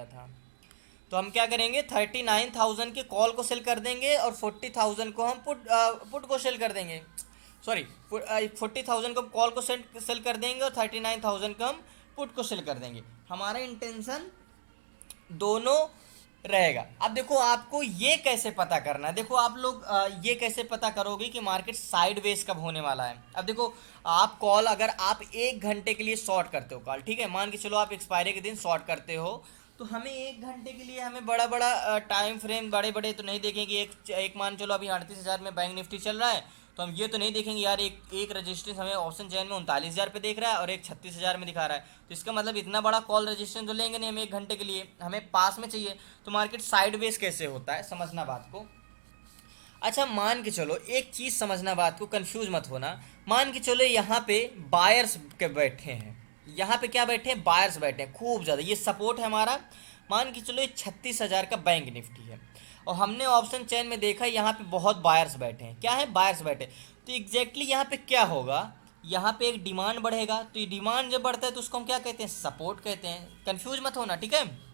गया था। तो हम क्या करेंगे, 39,000 के कॉल को सेल कर देंगे और 40,000 को हम पुट को सेल कर देंगे। सॉरी, 40,000 को कॉल को सेल कर देंगे और 39,000 को हम पुट को सेल कर देंगे। हमारा इंटेंशन दोनों रहेगा। अब देखो आपको ये कैसे पता करना है, देखो आप लोग ये कैसे पता करोगे कि मार्केट साइडवेज कब होने वाला है। अब देखो आप कॉल, अगर आप 1 घंटे के लिए शॉर्ट करते हो कॉल, ठीक है, मान के चलो आप एक्सपायरी के दिन शॉर्ट करते हो, तो हमें 1 घंटे के लिए हमें बड़ा बड़ा टाइम फ्रेम बड़े बड़े तो नहीं देखेंगे। एक मान चलो अभी 38,000 में बैंक निफ्टी चल रहा है, तो हम ये तो नहीं देखेंगे यार एक रजिस्टेंस हमें ऑप्शन चैन में 39,000 पे देख रहा है और एक 36,000 में दिखा रहा है, तो इसका मतलब इतना बड़ा कॉल रजिस्टेंस तो लेंगे नहीं हम 1 घंटे के लिए, हमें पास में चाहिए। तो मार्केट साइडवेज कैसे होता है, समझना बात को। अच्छा मान के चलो एक चीज़ समझना बात को, कंफ्यूज मत होना। मान के चलो यहाँ पे बायर्स के बैठे हैं, यहाँ पे क्या बैठे हैं, बायर्स बैठे हैं खूब ज़्यादा, ये सपोर्ट है हमारा। मान के चलो ये 36,000 का बैंक निफ्टी है और हमने ऑप्शन चेन में देखा यहाँ पे बहुत बायर्स बैठे हैं, क्या है, बायर्स बैठे। तो एग्जैक्टली यहाँ पे क्या होगा, यहाँ पे एक डिमांड बढ़ेगा, तो ये डिमांड जब बढ़ता है तो उसको हम क्या कहते हैं, सपोर्ट कहते हैं। कंफ्यूज मत होना, ठीक है।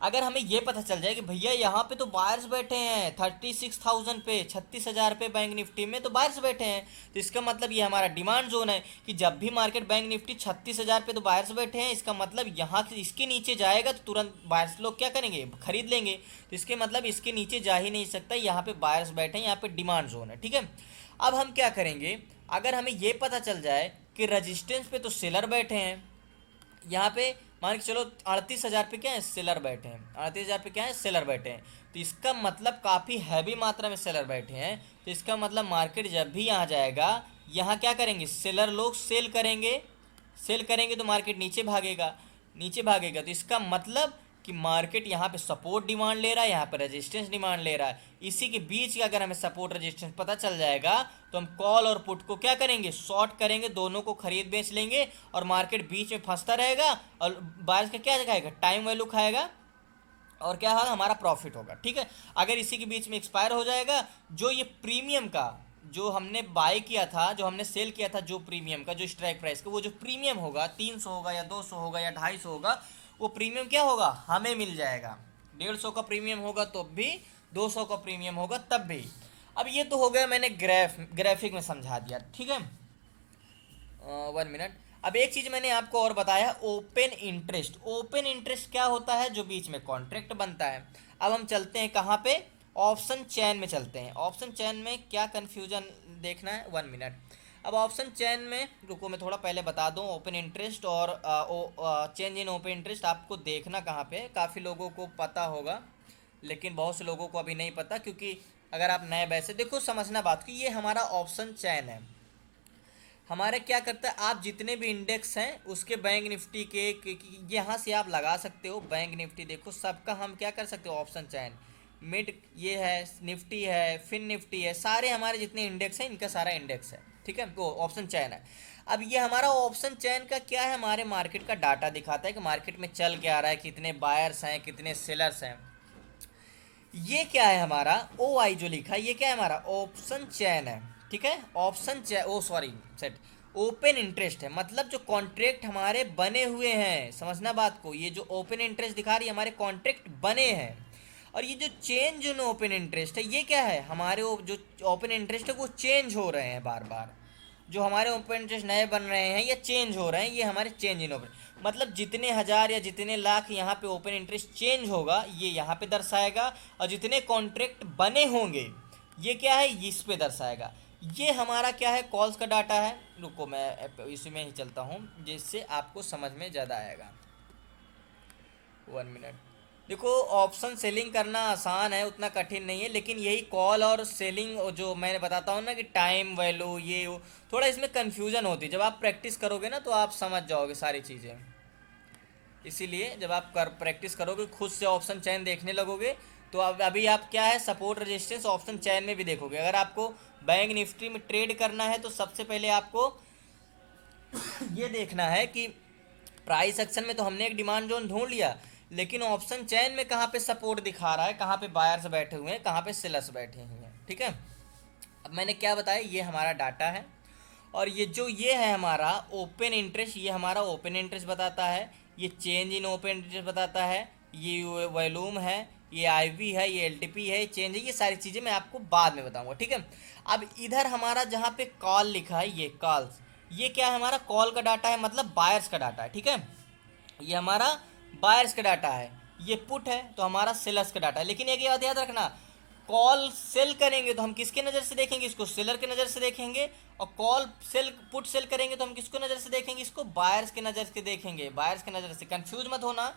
अगर हमें ये पता चल जाए कि भैया यहाँ पे तो बायर्स बैठे हैं 36,000 पे, 36,000 पे बैंक निफ्टी में तो बायर्स बैठे हैं, तो इसका मतलब ये हमारा डिमांड जोन है कि जब भी मार्केट बैंक निफ्टी 36,000 पे तो बायर्स बैठे हैं, इसका मतलब यहाँ इसके नीचे जाएगा तो तुरंत बायर्स लोग क्या करेंगे, खरीद लेंगे। तो इसके मतलब इसके नीचे जा ही नहीं सकता, यहाँ पे बायर्स बैठे हैं, यहाँ पे डिमांड जोन है, ठीक है। अब हम क्या करेंगे, अगर हमें ये पता चल जाए कि रजिस्टेंस पे तो सेलर बैठे हैं, यहाँ पे मान के चलो 38,000 पे क्या है, सेलर बैठे हैं, 38,000 पे क्या है, सेलर बैठे हैं, तो इसका मतलब काफ़ी हैवी मात्रा में सेलर बैठे हैं। तो इसका मतलब मार्केट जब भी यहाँ जाएगा, यहाँ क्या करेंगे, सेलर लोग सेल करेंगे, सेल करेंगे तो मार्केट नीचे भागेगा, नीचे भागेगा। तो इसका मतलब कि मार्केट यहाँ पे सपोर्ट डिमांड ले रहा है, यहाँ पे रेजिस्टेंस डिमांड ले रहा है। इसी के बीच का अगर हमें सपोर्ट रेजिस्टेंस पता चल जाएगा तो हम कॉल और पुट को क्या करेंगे, शॉर्ट करेंगे, दोनों को खरीद बेच लेंगे और मार्केट बीच में फंसता रहेगा और बायर्स का क्या खाएगा, टाइम वैल्यू खाएगा और क्या होगा, हमारा प्रॉफिट होगा, ठीक है। अगर इसी के बीच में एक्सपायर हो जाएगा, जो ये प्रीमियम का जो हमने बाय किया था, जो हमने सेल किया था, जो प्रीमियम का जो स्ट्राइक प्राइस का वो जो प्रीमियम होगा 300 होगा या 200 होगा या 250 होगा, वो प्रीमियम क्या होगा, हमें मिल जाएगा। 150 का प्रीमियम होगा तो भी, 200 का प्रीमियम होगा तब भी। अब ये तो हो गया, मैंने ग्राफिक में समझा दिया, ठीक है। 1 मिनट। अब एक चीज़ मैंने आपको और बताया, ओपन इंटरेस्ट। ओपन इंटरेस्ट क्या होता है, जो बीच में कॉन्ट्रैक्ट बनता है। अब हम चलते हैं कहाँ पे, ऑप्शन चैन में चलते हैं। ऑप्शन चैन में क्या कन्फ्यूजन देखना है, 1 मिनट। अब ऑप्शन चैन में रुको, मैं थोड़ा पहले बता दूं, ओपन इंटरेस्ट और चेंज इन ओपन इंटरेस्ट आपको देखना कहाँ पे, काफ़ी लोगों को पता होगा लेकिन बहुत से लोगों को अभी नहीं पता, क्योंकि अगर आप नए बैच से देखो, समझना बात की, ये हमारा ऑप्शन चैन है। हमारे क्या करता है, आप जितने भी इंडेक्स हैं उसके बैंक निफ्टी के यहाँ से आप लगा सकते हो। बैंक निफ्टी देखो सबका हम क्या कर सकते हो, ऑप्शन चैन मिड ये है, निफ्टी है, फिन निफ्टी है, सारे हमारे जितने इंडेक्स हैं इनका सारा इंडेक्स है, ठीक है, वो ऑप्शन चैन है। अब ये हमारा ऑप्शन चैन का क्या है, हमारे मार्केट का डाटा दिखाता है कि मार्केट में चल क्या रहा है, कितने बायर्स हैं, कितने सेलर्स हैं। ये क्या है हमारा, ओ आई जो लिखा है, ये क्या है हमारा ऑप्शन चैन है, ठीक है। ऑप्शन चैन, ओ सॉरी सेट, ओपन इंटरेस्ट है, मतलब जो कॉन्ट्रैक्ट हमारे बने हुए हैं, समझना बात को, ये जो ओपन इंटरेस्ट दिखा रही है हमारे कॉन्ट्रैक्ट बने हैं। और ये जो चेंज इन ओपन इंटरेस्ट है, ये क्या है, हमारे जो ओपन इंटरेस्ट है वो चेंज हो रहे हैं बार बार, जो हमारे ओपन इंटरेस्ट नए बन रहे हैं या चेंज हो रहे हैं, ये हमारे चेंज इन ओपन, मतलब जितने हज़ार या जितने लाख यहाँ पे ओपन इंटरेस्ट चेंज होगा ये यहाँ पे दर्शाएगा, और जितने कॉन्ट्रैक्ट बने होंगे ये क्या है, इस पे दर्शाएगा। ये हमारा क्या है, कॉल्स का डाटा है। रुको मैं इसी में ही चलता हूँ जिससे आपको समझ में ज़्यादा आएगा। 1 मिनट। देखो ऑप्शन सेलिंग करना आसान है, उतना कठिन नहीं है, लेकिन यही कॉल और सेलिंग जो मैंने बताता हूँ ना कि टाइम वैल्यू ये वो, थोड़ा इसमें कन्फ्यूजन होती है। जब आप प्रैक्टिस करोगे ना तो आप समझ जाओगे सारी चीज़ें। इसीलिए जब आप प्रैक्टिस करोगे, खुद से ऑप्शन चैन देखने लगोगे, तो अब अभी आप क्या है, सपोर्ट रेजिस्टेंस ऑप्शन चैन में भी देखोगे। अगर आपको बैंक निफ्टी में ट्रेड करना है तो सबसे पहले आपको ये देखना है कि प्राइस एक्शन में तो हमने एक डिमांड जोन ढूंढ लिया, लेकिन ऑप्शन चैन में कहाँ पे सपोर्ट दिखा रहा है, कहाँ पे बायर्स बैठे हुए हैं, कहाँ पे सेलर्स बैठे हुए हैं, ठीक है। अब मैंने क्या बताया, ये हमारा डाटा है, और ये है हमारा ओपन इंटरेस्ट, ये हमारा ओपन इंटरेस्ट बताता है, ये चेंज इन ओपन इंटरेस्ट बताता है, ये वॉल्यूम है, ये आईवी है, ये एलटीपी है, चेंज है, ये सारी चीज़ें मैं आपको बाद में बताऊंगा, ठीक है। अब इधर हमारा जहाँ पे कॉल लिखा है, ये कॉल्स, ये क्या है, हमारा कॉल का डाटा है, मतलब बायर्स का डाटा है, ठीक है। ये हमारा बायर्स का डाटा है, ये पुट है तो हमारा सेलर्स का डाटा है। लेकिन एक बात याद रखना, कॉल सेल करेंगे तो हम किसके नज़र से देखेंगे, इसको सेलर के नज़र से देखेंगे, और कॉल सेल पुट सेल करेंगे तो हम किसको नज़र से देखेंगे, इसको बायर्स के नज़र से देखेंगे, बायर्स के नज़र से। कंफ्यूज मत होना,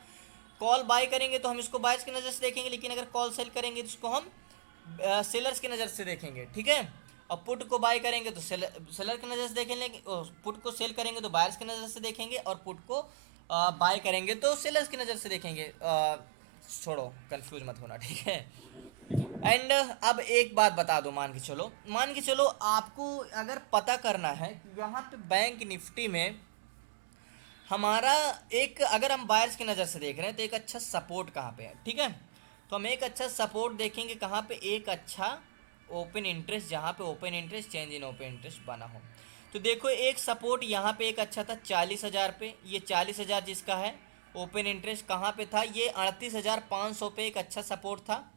कॉल बाय करेंगे तो हम इसको बायर्स की नज़र से देखेंगे, लेकिन अगर कॉल सेल करेंगे तो इसको हम सेलर्स की नज़र से देखेंगे, ठीक है। और पुट को बाय करेंगे तो सेलर की नज़र से देखेंगे, पुट को सेल करेंगे तो बायर्स की नज़र से देखेंगे, और पुट को बाय करेंगे तो सेलर्स की नज़र से देखेंगे। छोड़ो, कंफ्यूज मत होना, ठीक है। एंड अब एक बात बता दो, मान के चलो आपको अगर पता करना है कि यहाँ पे बैंक निफ्टी में हमारा एक, अगर हम बायर्स की नज़र से देख रहे हैं तो एक अच्छा सपोर्ट कहाँ पे है, ठीक है। तो हम एक अच्छा सपोर्ट देखेंगे कहाँ पे, एक अच्छा ओपन इंटरेस्ट, जहाँ पे open interest change in open interest बना हो। तो देखो एक सपोर्ट यहाँ पे एक अच्छा था 40,000 पे, ये 40,000 जिसका है ओपन इंटरेस्ट कहाँ पे था, ये 38,500 पे एक अच्छा सपोर्ट था,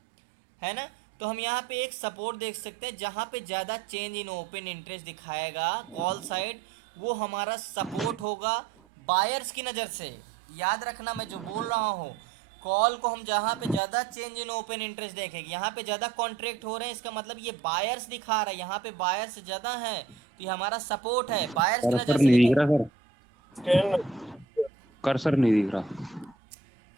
है ना। तो हम यहाँ पे एक सपोर्ट देख सकते हैं जहाँ पे ज़्यादा चेंज इन ओपन इंटरेस्ट दिखाएगा कॉल साइड, वो हमारा सपोर्ट होगा बायर्स की नज़र से। याद रखना मैं जो बोल रहा हूँ, कॉल को हम जहाँ पे ज़्यादा चेंज इन ओपन इंटरेस्ट देखेंगे, यहाँ पे ज़्यादा कॉन्ट्रैक्ट हो रहे हैं, इसका मतलब ये बायर्स दिखा रहा है, यहाँ पे बायर्स ज़्यादा है तो ये हमारा सपोर्ट है, बायर्स की नज़र कर्सर से नहीं दिख देखेंगे। रहा सर, कर्सर नहीं दिख रहा।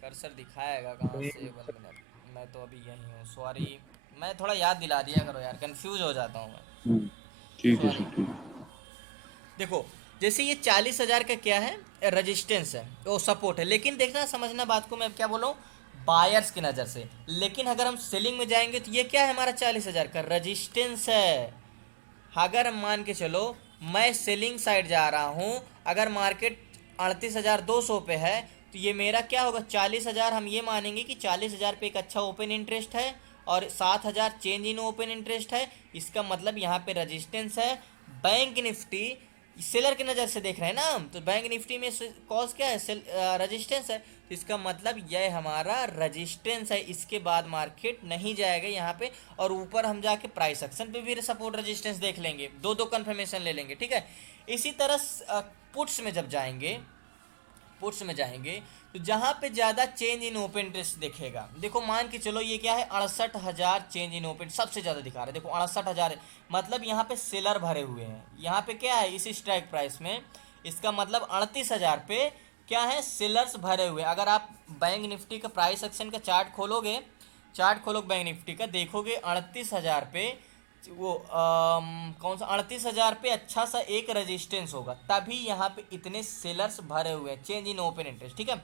कर्सर दिखाएगा कहाँ से, 1 मिनट, मैं तो अभी यहीं हूँ, सॉरी। मैं थोड़ा याद दिला दिया करो यार, कंफ्यूज हो जाता हूँ मैं, हम्म, ठीक है सॉरी। सर, ठीक। देखो जैसे ये 40,000 का क्या है, रजिस्टेंस है, वो सपोर्ट है, लेकिन देखना समझना बात को, मैं अब क्या बोल रहा हूँ, बायर्स की नज़र से। लेकिन अगर हम सेलिंग में जाएंगे तो ये क्या है, हमारा 40,000 का रजिस्टेंस है। अगर हम मान के चलो मैं सेलिंग साइड जा रहा हूँ, अगर मार्केट 38,200 पे है, तो ये मेरा क्या होगा, 40,000, हम ये मानेंगे कि 40,000 पे एक अच्छा ओपन इंटरेस्ट है और 7,000 चेंज इन ओपन इंटरेस्ट है, इसका मतलब यहाँ पे रजिस्टेंस है। बैंक निफ्टी सेलर की नज़र से देख रहे हैं ना हम, तो बैंक निफ्टी में कॉस्ट क्या है, रजिस्टेंस है, तो इसका मतलब यह हमारा रजिस्टेंस है, इसके बाद मार्केट नहीं जाएगा यहाँ पे। और ऊपर हम जाके प्राइस एक्शन पे भी सपोर्ट रजिस्टेंस देख लेंगे, दो दो कंफर्मेशन ले लेंगे, ठीक है। इसी तरह पुट्स में जब जाएंगे, पुट्स में जाएंगे तो जहाँ पे ज़्यादा चेंज इन ओपन इंटरेस्ट दिखेगा, देखो मान के चलो ये क्या है, 68,000 चेंज इन ओपन सबसे ज़्यादा दिखा रहा है, देखो 68,000 है, मतलब यहाँ पे सेलर भरे हुए हैं, यहाँ पे क्या है इस स्ट्राइक प्राइस में, इसका मतलब 38,000 पे क्या है, सेलर्स भरे हुए हैं। अगर आप बैंक निफ्टी का प्राइस एक्शन का चार्ट खोलोगे, चार्ट खोलो बैंक निफ्टी का, देखोगे 38,000 पे वो कौन सा 38,000 पे अच्छा सा एक रेजिस्टेंस होगा, तभी यहाँ पे इतने सेलर्स भरे हुए हैं, चेंज इन ओपन इंटरेस्ट, ठीक है।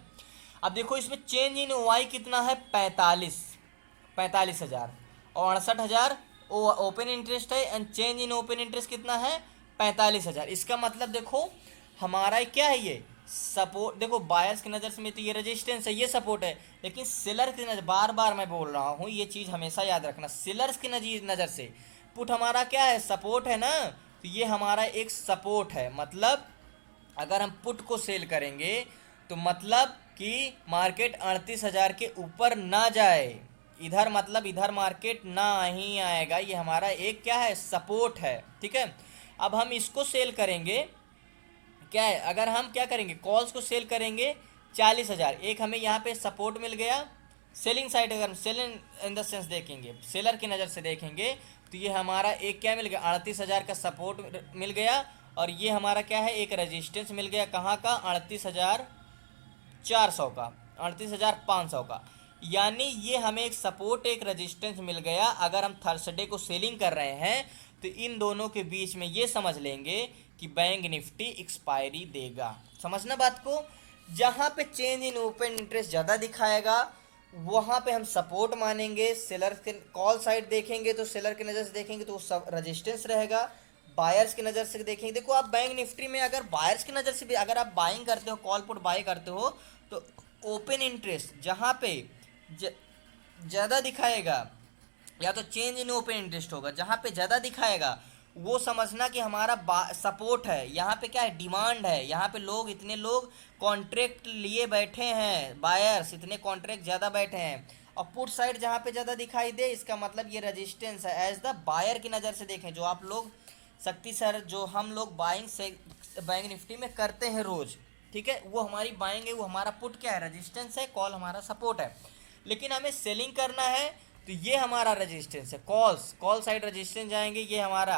अब देखो इसमें चेंज इन वाई कितना है, 45,000, और 68,000 ओपन इंटरेस्ट है, and change in open interest कितना है, 45,000। इसका मतलब देखो हमारा क्या है, ये सपोर्ट, देखो बायर्स की नज़र से में तो ये रेजिस्टेंस है, ये सपोर्ट है, लेकिन सेलर की नज़र, बार बार मैं बोल रहा हूँ ये चीज़ हमेशा याद रखना, सेलर्स की नज़र से पुट हमारा क्या है, सपोर्ट है ना, तो ये हमारा एक सपोर्ट है। मतलब अगर हम पुट को सेल करेंगे तो मतलब कि मार्केट 38,000 के ऊपर ना जाए, इधर मतलब इधर मार्केट ना ही आएगा, ये हमारा एक क्या है, सपोर्ट है, ठीक है। अब हम इसको सेल करेंगे, क्या है, अगर हम क्या करेंगे, कॉल्स को सेल करेंगे 40,000, एक हमें यहाँ पे सपोर्ट मिल गया, सेलिंग साइड अगर हम सेलिंग इन द सेंस देखेंगे, सेलर की नज़र से देखेंगे, तो ये हमारा एक क्या मिल गया, 38,000 का सपोर्ट मिल गया, और ये हमारा क्या है, एक रेजिस्टेंस मिल गया, कहाँ का, 38,400 का, 38,500 का। यानी ये हमें एक सपोर्ट एक रेजिस्टेंस मिल गया। अगर हम थर्सडे को सेलिंग कर रहे हैं तो इन दोनों के बीच में ये समझ लेंगे कि बैंक निफ्टी एक्सपायरी देगा, समझना बात को। जहाँ पे चेंज इन ओपन इंटरेस्ट ज़्यादा दिखाएगा वहाँ पे हम सपोर्ट मानेंगे, सेलर के कॉल साइड देखेंगे तो सेलर की नज़र से देखेंगे तो सब रजिस्टेंस रहेगा, बायर्स की नज़र से देखेंगे, देखो आप बैंक निफ्टी में अगर बायर्स की नज़र से भी अगर आप बाइंग करते हो, कॉल पुट बाय करते हो, तो ओपन इंटरेस्ट जहाँ पे ज़्यादा दिखाएगा, या तो चेंज इन ओपन इंटरेस्ट होगा, जहाँ पे ज़्यादा दिखाएगा वो समझना कि हमारा सपोर्ट है, यहाँ पे क्या है, डिमांड है, यहाँ पे लोग, इतने लोग कॉन्ट्रैक्ट लिए बैठे हैं, बायर्स इतने कॉन्ट्रैक्ट ज़्यादा बैठे हैं। और पुट साइड जहाँ पे ज़्यादा दिखाई दे, इसका मतलब ये रेजिस्टेंस है। एज द बायर की नज़र से देखें, जो आप लोग शक्ति सर, जो हम लोग बाइंग से बैंक निफ्टी में करते हैं रोज़, ठीक है, वो हमारी बाइंग है, वो हमारा पुट क्या है, रेजिस्टेंस है, कॉल हमारा सपोर्ट है। लेकिन हमें सेलिंग करना है तो ये हमारा रेजिस्टेंस है, कॉल साइड रेजिस्टेंस जाएंगे, ये हमारा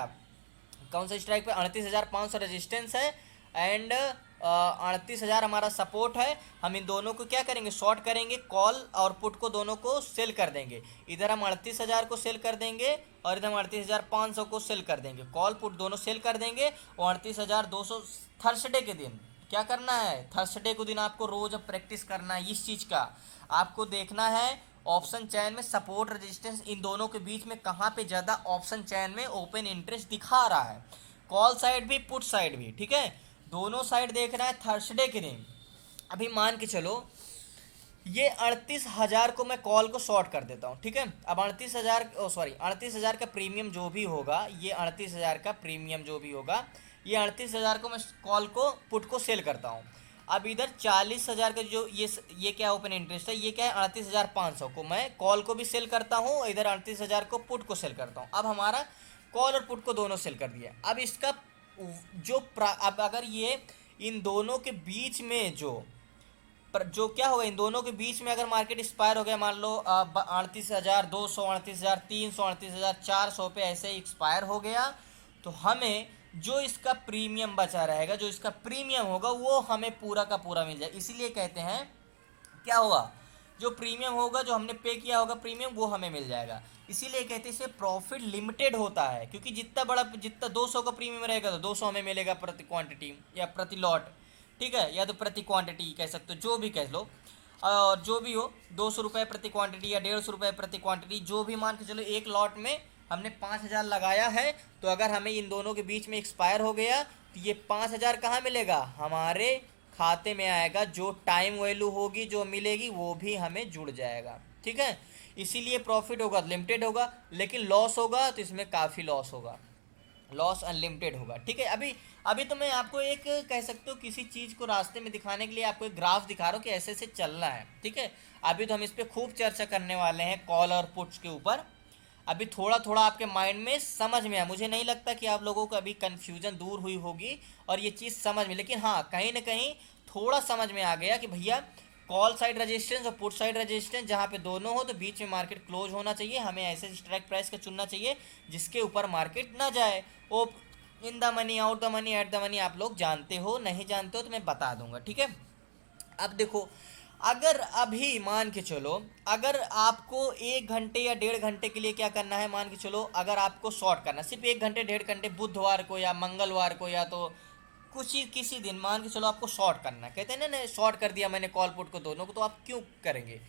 कौन सा स्ट्राइक पे 38,500 रेजिस्टेंस है एंड 38,000 हमारा सपोर्ट है। हम इन दोनों को क्या करेंगे, शॉर्ट करेंगे, कॉल और पुट को दोनों को सेल कर देंगे। इधर हम 38,000 को सेल कर देंगे और इधर हम 38,500 को सेल कर देंगे, कॉल पुट दोनों सेल कर देंगे। और 38,200 थर्सडे के दिन क्या करना है, थर्सडे को दिन आपको रोज अब प्रैक्टिस करना है इस चीज़ का। आपको देखना है ऑप्शन चैन में सपोर्ट रेजिस्टेंस इन दोनों के बीच में कहाँ पे ज़्यादा ऑप्शन चैन में ओपन इंटरेस्ट दिखा रहा है, कॉल साइड भी पुट साइड भी, ठीक है, दोनों साइड देखना है थर्सडे के दिन। अभी मान के चलो ये 38,000 को मैं कॉल को शॉर्ट कर देता हूँ, ठीक है। अब 38,000 का प्रीमियम जो भी होगा, ये 38,000 का प्रीमियम जो भी होगा, ये 38,000 को मैं कॉल को पुट को सेल करता हूँ। अब इधर 40,000 का जो ये क्या ओपन इंटरेस्ट है, ये क्या है 38,500 को मैं कॉल को भी सेल करता हूँ, इधर 38,000 को पुट को सेल करता हूँ। अब हमारा कॉल और पुट को दोनों सेल कर दिया। अब इसका अब अगर ये इन दोनों के बीच में जो क्या होगा, इन दोनों के बीच में अगर मार्केट एक्सपायर हो गया, मान लो 38,200, 38,300, 38,400 पे ऐसे ही एक्सपायर हो गया, तो हमें जो इसका प्रीमियम बचा रहेगा, जो इसका प्रीमियम होगा, वो हमें पूरा का पूरा मिल जाए। इसीलिए कहते हैं क्या होगा, जो प्रीमियम होगा, जो हमने पे किया होगा प्रीमियम, वो हमें मिल जाएगा। इसीलिए कहते हैं इसे प्रॉफिट लिमिटेड होता है, क्योंकि जितना 200 का प्रीमियम रहेगा तो 200 हमें मिलेगा प्रति क्वांटिटी या प्रति लॉट, ठीक है, या तो प्रति क्वांटिटी कह सकते हो, जो भी कह लो, और जो भी हो 200 रुपये प्रति क्वांटिटी या 150 रुपये प्रति क्वांटिटी, जो भी मान के चलो एक लॉट में हमने 5,000 लगाया है, तो अगर हमें इन दोनों के बीच में एक्सपायर हो गया तो ये 5,000 कहाँ मिलेगा, हमारे खाते में आएगा। जो टाइम वैल्यू होगी जो मिलेगी वो भी हमें जुड़ जाएगा, ठीक है। इसीलिए प्रॉफिट होगा लिमिटेड होगा, लेकिन लॉस होगा तो इसमें काफ़ी लॉस होगा, लॉस अनलिमिटेड होगा, ठीक है। अभी तो मैं आपको एक कह सकते हो किसी चीज़ को रास्ते में दिखाने के लिए आपको एक ग्राफ दिखा रहा हूँ कि ऐसे ऐसे चलना है, ठीक है। अभी तो हम इस पर खूब चर्चा करने वाले हैं कॉल और पुट्स के ऊपर। अभी थोड़ा थोड़ा आपके माइंड में समझ में आया, मुझे नहीं लगता कि आप लोगों को अभी कन्फ्यूजन दूर हुई होगी और ये चीज़ समझ में, लेकिन हाँ कहीं ना कहीं थोड़ा समझ में आ गया कि भैया कॉल साइड रेजिस्टेंस और पुट साइड रेजिस्टेंस जहाँ पे दोनों हो तो बीच में मार्केट क्लोज होना चाहिए, हमें ऐसे स्ट्राइक प्राइस का चुनना चाहिए जिसके ऊपर मार्केट ना जाए। वो in the money, out the money, at the money आप लोग जानते हो, नहीं जानते हो तो मैं बता दूंगा, ठीक है। अब देखो, अगर अभी मान के चलो, अगर आपको 1 घंटे या 1.5 घंटे के लिए क्या करना है, मान के चलो अगर आपको शॉर्ट करना सिर्फ 1 घंटे 1.5 घंटे, बुधवार को या मंगलवार को या तो कुछ ही किसी दिन मान के चलो आपको शॉर्ट करना है, कहते हैं ना शॉर्ट कर दिया मैंने कॉल पुट को दोनों को, तो आप क्यों करेंगे,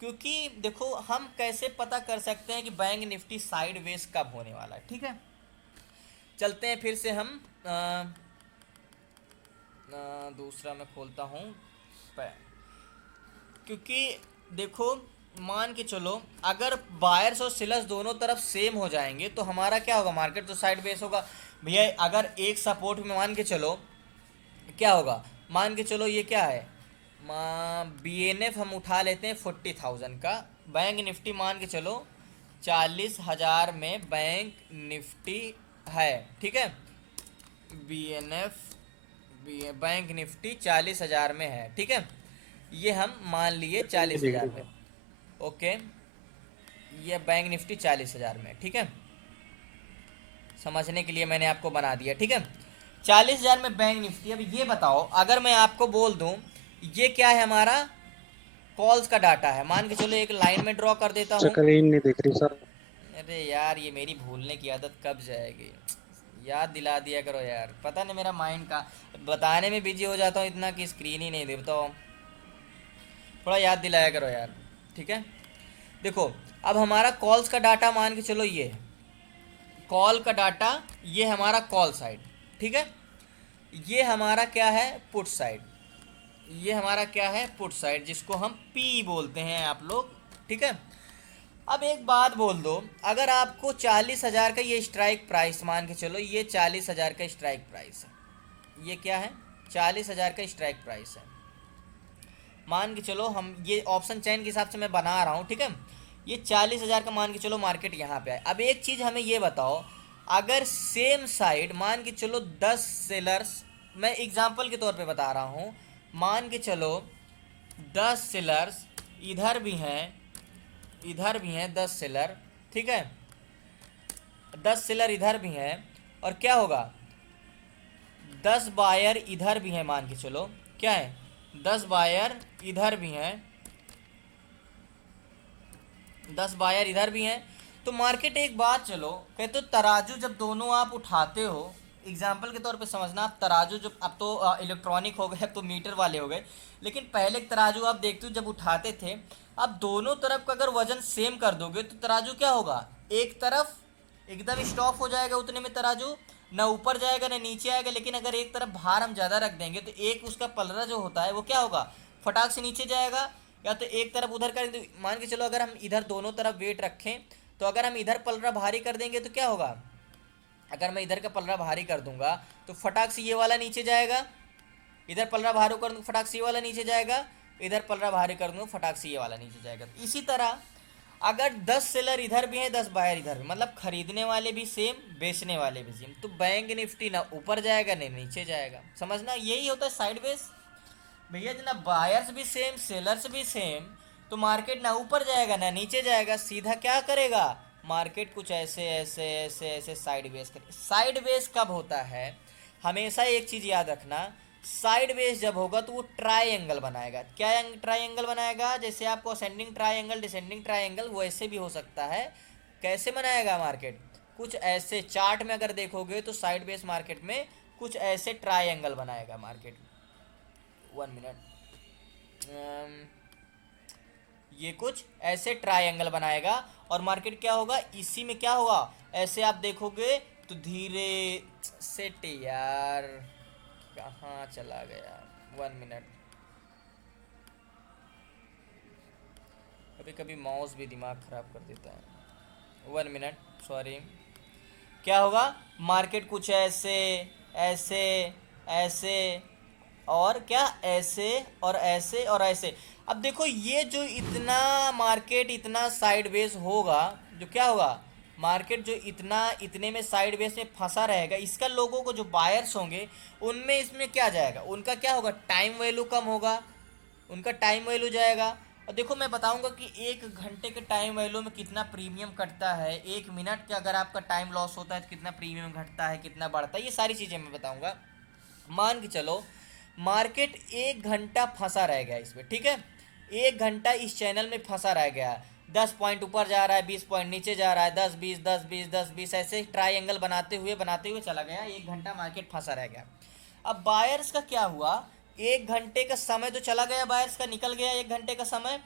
क्योंकि देखो हम कैसे पता कर सकते हैं कि बैंक निफ्टी साइडवेज कब होने वाला है, ठीक है। चलते हैं फिर से हम दूसरा मैं खोलता हूँ, क्योंकि देखो मान के चलो अगर बायर्स और सेलर्स दोनों तरफ सेम हो जाएंगे तो हमारा क्या होगा, मार्केट तो साइड बेस होगा भैया। अगर एक सपोर्ट में मान के चलो क्या होगा, मान के चलो ये क्या है, BNF हम उठा लेते हैं 40,000 का, बैंक निफ्टी मान के चलो 40,000 में बैंक निफ्टी है, ठीक है। BNF बैंक निफ्टी 40,000 में है, ठीक है, ये हम मान लिए 40,000 में, ओके, ये बैंक निफ्टी 40,000 में, ठीक है, समझने के लिए मैंने आपको बना दिया, ठीक है। 40,000 में बैंक निफ्टी। अब ये बताओ अगर मैं आपको बोल दूं ये क्या है, हमारा कॉल्स का डाटा है, मान के चलो एक लाइन में ड्रॉ कर देता हूँ। स्क्रीन नहीं दिख रही सर। अरे यार ये मेरी भूलने की आदत कब जाएगी, याद दिला दिया करो यार, पता नहीं मेरा माइंड का बताने में बिजी हो जाता हूँ इतना कि स्क्रीन ही नहीं देता हूँ, थोड़ा याद दिलाया करो यार, ठीक है। देखो अब हमारा कॉल्स का डाटा मान के चलो ये कॉल का डाटा, ये हमारा कॉल साइड, ठीक है, ये हमारा क्या है पुट साइड, ये हमारा क्या है पुट साइड, जिसको हम पी बोलते हैं आप लोग, ठीक है। अब एक बात बोल दो, अगर आपको 40,000 का ये स्ट्राइक प्राइस, मान के चलो ये 40,000 का स्ट्राइक प्राइस है, ये क्या है, 40,000 का स्ट्राइक प्राइस है, मान के चलो हम ये ऑप्शन चैन के हिसाब से मैं बना रहा हूँ, ठीक है। ये 40,000 का मान के चलो मार्केट यहाँ पे आए। अब एक चीज़ हमें ये बताओ, अगर सेम साइड मान के चलो 10 सेलर्स, मैं एग्जांपल के तौर पे बता रहा हूँ, मान के चलो 10 सेलर्स इधर भी हैं, इधर भी हैं 10 सेलर, ठीक है, 10 सेलर इधर भी हैं, और क्या होगा, 10 बायर इधर भी हैं, मान के चलो क्या है, 10 बायर इधर भी हैं, 10 बायर इधर भी हैं, तो मार्केट एक बात चलो कहते हो, तराजू जब दोनों आप उठाते हो, एग्जाम्पल के तौर पे समझना, आप तराजू जब, अब तो इलेक्ट्रॉनिक हो गए, अब तो मीटर वाले हो गए, लेकिन पहले तराजू आप देखते हो जब उठाते थे, अब दोनों तरफ का अगर वजन सेम कर दोगे तो तराजू क्या होगा, एक तरफ एकदम स्टॉप हो जाएगा, उतने में तराजू ना ऊपर जाएगा ना नीचे आएगा, लेकिन अगर एक तरफ भार हम ज़्यादा रख देंगे तो एक उसका पलड़ा जो होता है वो क्या होगा, फटाक से नीचे जाएगा, या तो एक तरफ उधर करें, तो मान के चलो अगर हम इधर दोनों तरफ वेट रखें, तो अगर हम इधर पलड़ा भारी कर देंगे तो क्या होगा, अगर मैं इधर का पलड़ा भारी कर दूंगा तो फटाक से ये वाला नीचे जाएगा, इधर पलड़ा भारी कर दूंगा फटाक से ये वाला नीचे जाएगा, इधर पलड़ा भारी कर दूंगा फटाक से ये वाला नीचे जाएगा। इसी तरह अगर 10 सेलर इधर भी हैं 10 बायर इधर भी, मतलब खरीदने वाले भी सेम बेचने वाले भी सेम, तो बैंक निफ्टी ना ऊपर जाएगा ना नीचे जाएगा, समझना यही होता है साइडवेज भैया, ना बायर्स भी सेम सेलर्स भी सेम, तो मार्केट ना ऊपर जाएगा ना नीचे जाएगा, सीधा क्या करेगा मार्केट, कुछ ऐसे ऐसे ऐसे ऐसे साइडवेज करे। साइडवेज कब होता है, हमेशा एक चीज़ याद रखना, साइडवेज जब होगा तो वो ट्रायंगल बनाएगा, क्या ट्रायंगल बनाएगा, जैसे आपको असेंडिंग ट्रायंगल डिसेंडिंग ट्रायंगल वैसे भी हो सकता है, कैसे बनाएगा मार्केट, कुछ ऐसे चार्ट में अगर देखोगे तो साइडवेज मार्केट में कुछ ऐसे ट्रायंगल बनाएगा मार्केट, 1 मिनट, ये कुछ ऐसे ट्रायंगल बनाएगा, और मार्केट क्या होगा, इसी में क्या होगा, ऐसे आप देखोगे तो धीरे से यार कहाँ चला गया, 1 मिनट, कभी कभी माउस भी दिमाग ख़राब कर देता है, 1 मिनट सॉरी, क्या होगा, मार्केट कुछ ऐसे ऐसे ऐसे और क्या ऐसे और ऐसे और ऐसे। अब देखो ये जो इतना मार्केट इतना साइडवेज होगा, जो क्या होगा मार्केट जो इतना इतने में साइडवेज में फंसा रहेगा, इसका लोगों को जो बायर्स होंगे उनमें इसमें क्या जाएगा, उनका क्या होगा, टाइम वैल्यू कम होगा, उनका टाइम वैल्यू जाएगा। और देखो मैं बताऊंगा कि 1 घंटे के टाइम वैल्यू में कितना प्रीमियम कटता है, 1 मिनट का अगर आपका टाइम लॉस होता है तो कितना प्रीमियम घटता है, कितना बढ़ता है, ये सारी चीज़ें मैं बताऊंगा। मान के चलो मार्केट 1 घंटा फंसा रह गया इसमें, ठीक है, 1 घंटा इस चैनल में फंसा रह गया, 10 पॉइंट ऊपर जा रहा है, 20 पॉइंट नीचे जा रहा है, 10 20 10 20 10 20 ऐसे ट्रायंगल बनाते हुए चला गया, 1 घंटा मार्केट फंसा रह गया। अब बायर्स का क्या हुआ, 1 घंटे का समय तो चला गया, बायर्स का निकल गया 1 घंटे का समय,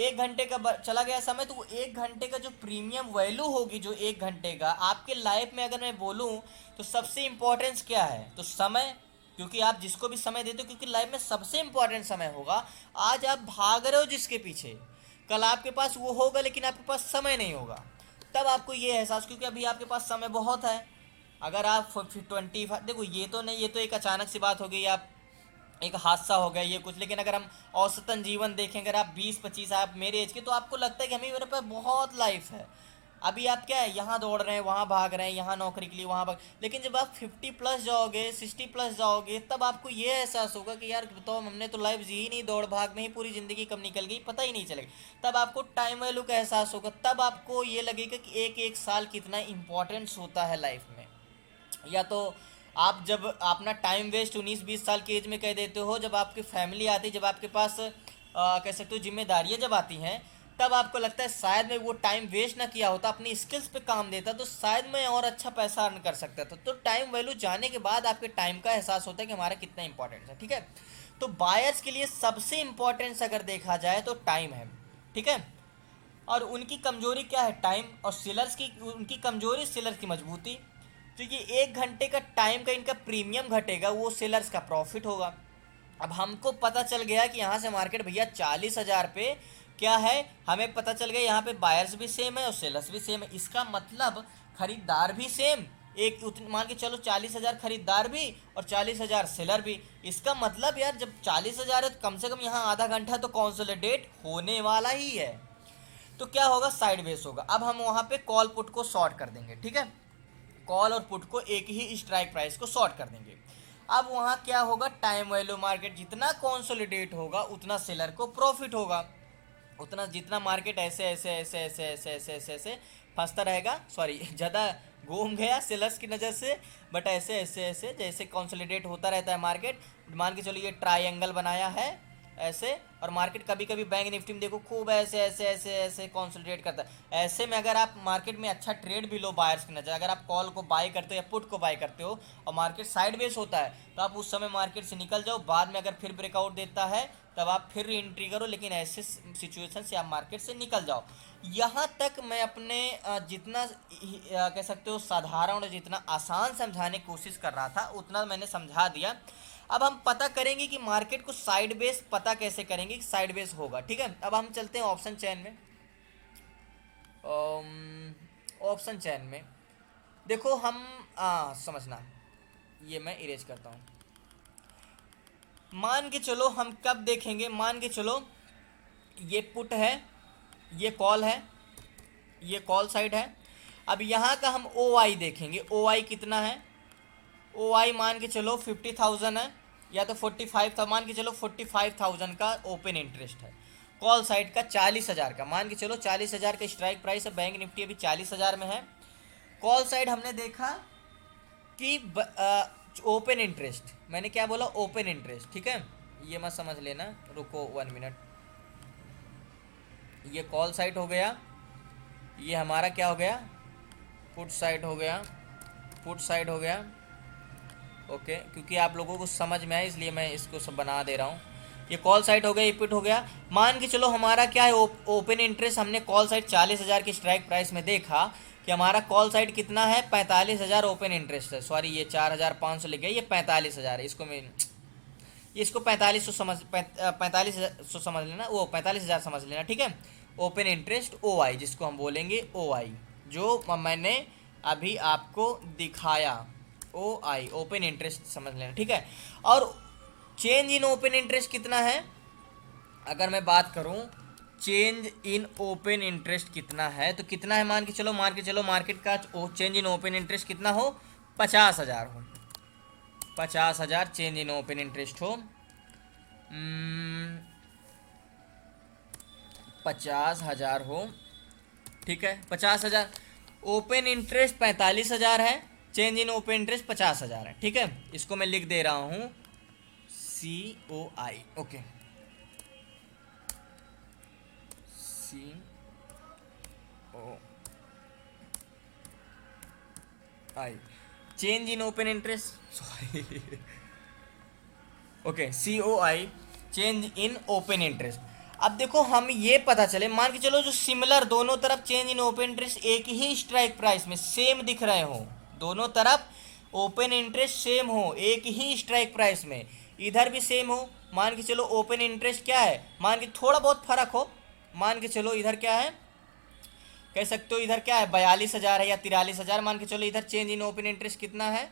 1 घंटे का चला गया समय, तो वो 1 घंटे का जो प्रीमियम वैल्यू होगी, जो 1 घंटे का आपके लाइफ में अगर मैं बोलूँ तो सबसे इम्पोर्टेंस क्या है, तो समय, क्योंकि आप जिसको भी समय देते हो, क्योंकि लाइफ में सबसे इम्पोर्टेंट समय होगा, आज आप भाग रहे हो जिसके पीछे, कल आपके पास वो होगा लेकिन आपके पास समय नहीं होगा, तब आपको ये एहसास, क्योंकि अभी आपके पास समय बहुत है, अगर आप 25, देखो ये तो नहीं, ये तो एक अचानक सी बात हो गई, आप एक हादसा हो गया ये कुछ, लेकिन अगर हम औसतन जीवन देखें, अगर आप 20-25 आप मेरे एज के, तो आपको लगता है कि हमें मेरे पास बहुत लाइफ है, अभी आप क्या है यहाँ दौड़ रहे हैं वहाँ भाग रहे हैं, यहाँ नौकरी के लिए वहाँ भाग, लेकिन जब आप 50 प्लस जाओगे 60 प्लस जाओगे, तब आपको ये एहसास होगा कि यार बताओ हमने तो लाइफ जी ही नहीं, दौड़ भाग में ही पूरी ज़िंदगी कब निकल गई पता ही नहीं चलेगा, तब आपको टाइम वैल्यू का एहसास होगा, तब आपको ये लगेगा कि एक एक साल कितना इंपॉर्टेंस होता है लाइफ में। या तो आप जब अपना टाइम वेस्ट 19-20 साल की एज में कह देते हो, जब आपकी फैमिली आती है, जब आपके पास कह सकते हो जिम्मेदारियाँ जब आती हैं, तब आपको लगता है शायद मैं वो टाइम वेस्ट ना किया होता, अपनी स्किल्स पे काम देता तो शायद मैं और अच्छा पैसा अर्न कर सकता था। तो टाइम वैल्यू जाने के बाद आपके टाइम का एहसास होता है कि हमारा कितना इंपॉर्टेंस है, ठीक है। तो बायर्स के लिए सबसे इंपॉर्टेंस अगर देखा जाए तो टाइम है, ठीक है, और उनकी कमजोरी क्या है, टाइम, और सेलर्स की उनकी कमजोरी सेलर की मजबूती। तो ये 1 घंटे का टाइम का इनका प्रीमियम घटेगा, वो सेलर्स का प्रॉफिट होगा। अब हमको पता चल गया कि यहाँ से मार्केट भैया 40,000 पे क्या है, हमें पता चल गया यहाँ पे बायर्स भी सेम है और सेलर्स भी सेम है। इसका मतलब खरीदार भी सेम, एक उतने मान के चलो 40,000 खरीदार भी और 40,000 सेलर भी। इसका मतलब यार जब 40,000 है तो कम से कम यहाँ आधा घंटा तो कंसोलिडेट होने वाला ही है। तो क्या होगा, साइड बेस होगा। अब हम वहाँ पे कॉल पुट को शॉर्ट कर देंगे, ठीक है, कॉल और पुट को एक ही स्ट्राइक प्राइस को शॉर्ट कर देंगे। अब वहाँ क्या होगा, टाइम वैल्यू मार्केट जितना कंसोलिडेट होगा उतना सेलर को प्रॉफिट होगा, उतना जितना मार्केट ऐसे ऐसे ऐसे ऐसे ऐसे ऐसे ऐसे ऐसे फंसता रहेगा, सॉरी ज़्यादा घूम गया सेलर्स की नज़र से, बट ऐसे ऐसे ऐसे जैसे कंसोलिडेट होता रहता है मार्केट। मान के चलो ये ट्रायंगल बनाया है ऐसे, और मार्केट कभी कभी बैंक निफ्टी में देखो खूब ऐसे ऐसे ऐसे ऐसे कंसोलिडेट करता है। ऐसे में अगर आप मार्केट में अच्छा ट्रेड भी लो बायर्स की नज़र, अगर आप कॉल को बाय करते हो या पुट को बाय करते हो और मार्केट साइड बेस होता है तो आप उस समय मार्केट से निकल जाओ, बाद में अगर फिर ब्रेकआउट देता है तब आप फिर री एंट्री करो, लेकिन ऐसे सिचुएशन से आप मार्केट से निकल जाओ। यहाँ तक मैं अपने जितना कह सकते हो साधारण और जितना आसान समझाने की कोशिश कर रहा था उतना मैंने समझा दिया। अब हम पता करेंगे कि मार्केट को साइड बेस पता कैसे करेंगे कि साइड बेस होगा, ठीक है। अब हम चलते हैं ऑप्शन चेन में। ऑप्शन चेन में देखो हम समझना, ये मैं इरेज करता हूँ। मान के चलो हम कब देखेंगे, मान के चलो ये पुट है, ये कॉल है, ये कॉल साइड है। अब यहाँ का हम ओ आई देखेंगे, ओ आई कितना है, ओ आई मान के चलो 50,000 है या तो 45 था, मान के चलो 45,000 का ओपन इंटरेस्ट है। कॉल साइड का 40,000 का, मान के चलो 40,000 का स्ट्राइक प्राइस है, बैंक निफ्टी अभी 40,000 में है। कॉल साइड हमने देखा कि ओपन इंटरेस्ट, मैंने क्या बोला, ओपन इंटरेस्ट, ठीक है, ये मत समझ लेना, रुको 1 मिनट। ये कॉल साइड हो गया, ये हमारा क्या हो गया, पुट साइड हो गया, पुट साइड हो गया, ओके, क्योंकि आप लोगों को समझ में आए इसलिए मैं इसको सब बना दे रहा हूँ। ये कॉल साइड हो गया, ये पुट हो गया। मान के चलो हमारा क्या है, ओपन इंटरेस्ट हमने कॉल साइड 40,000 की स्ट्राइक प्राइस में देखा कि हमारा कॉल साइड कितना है, 45,000 ओपन इंटरेस्ट है, सॉरी ये 4,500 लिख गया, ये 45,000 है, इसको मैं इसको 4500 समझ 4500 समझ लेना, वो 45,000 समझ लेना, ठीक है। ओपन इंटरेस्ट ओ आई, जिसको हम बोलेंगे ओ आई, जो मैंने अभी आपको दिखाया, ओ आई ओपन इंटरेस्ट समझ लेना, ठीक है। और चेंज इन ओपन इंटरेस्ट कितना है, अगर मैं बात करूं चेंज इन ओपन इंटरेस्ट कितना है तो कितना है, मान के चलो मार्केट का चेंज इन ओपन इंटरेस्ट कितना हो, 50,000 हो, 50,000 चेंज इन ओपन इंटरेस्ट हो, 50,000 हो, ठीक है, 50,000। ओपन इंटरेस्ट 45,000 है, चेंज इन ओपन इंटरेस्ट 50,000 है, ठीक है। इसको मैं लिख दे रहा हूँ COI, okay, COI, change in open interest, sorry, okay, COI change in open interest. अब देखो हम ये पता चले, मान के चलो जो सिमिलर दोनों तरफ चेंज इन ओपन इंटरेस्ट एक ही स्ट्राइक प्राइस में सेम दिख रहे हो, दोनों तरफ ओपन इंटरेस्ट सेम हो एक ही स्ट्राइक प्राइस में, इधर भी सेम हो, मान के चलो ओपन इंटरेस्ट क्या है, मान के थोड़ा बहुत फर्क हो, मान के चलो इधर क्या है, कह सकते हो इधर क्या है 42,000 है या 43,000, मान के चलो इधर चेंज इन ओपन इंटरेस्ट कितना है,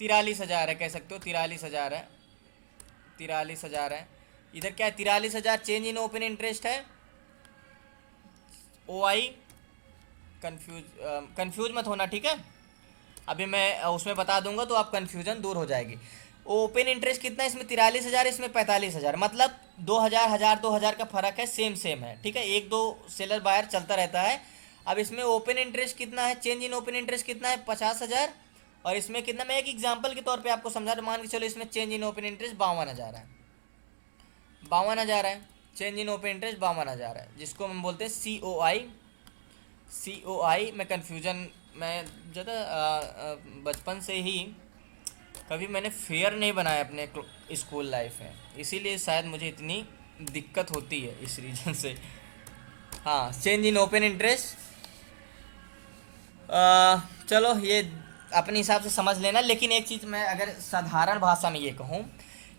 43,000 है, कह सकते हो 43,000 है, 43,000 है, इधर क्या है 43,000 चेंज इन ओपन इंटरेस्ट है, ओ आई, कंफ्यूज मत होना, ठीक है, अभी मैं उसमें बता दूंगा तो आप कंफ्यूजन दूर हो जाएगी। ओपन इंटरेस्ट कितना है इसमें, 43,000, इसमें 45,000, मतलब 2,000 का फर्क है, सेम सेम है, ठीक है, एक दो सेलर बायर चलता रहता है। अब इसमें ओपन इंटरेस्ट कितना है, चेंज इन ओपन इंटरेस्ट कितना है 50,000, और इसमें कितना, मैं एक एग्जांपल के तौर पे आपको समझा रहा हूं, मान के चलो इसमें चेंज इन ओपन इंटरेस्ट 52,000 है, 52,000 है, चेंज इन ओपन इंटरेस्ट 52,000 है, जिसको हम बोलते हैं COI में कन्फ्यूजन, मैं ज़्यादा बचपन से ही कभी मैंने फेयर नहीं बनाया अपने स्कूल लाइफ में, इसीलिए शायद मुझे इतनी दिक्कत होती है इस रीजन से। हाँ, चेंज इन ओपन इंटरेस्ट, चलो ये अपने हिसाब से समझ लेना, लेकिन एक चीज़ मैं अगर साधारण भाषा में ये कहूँ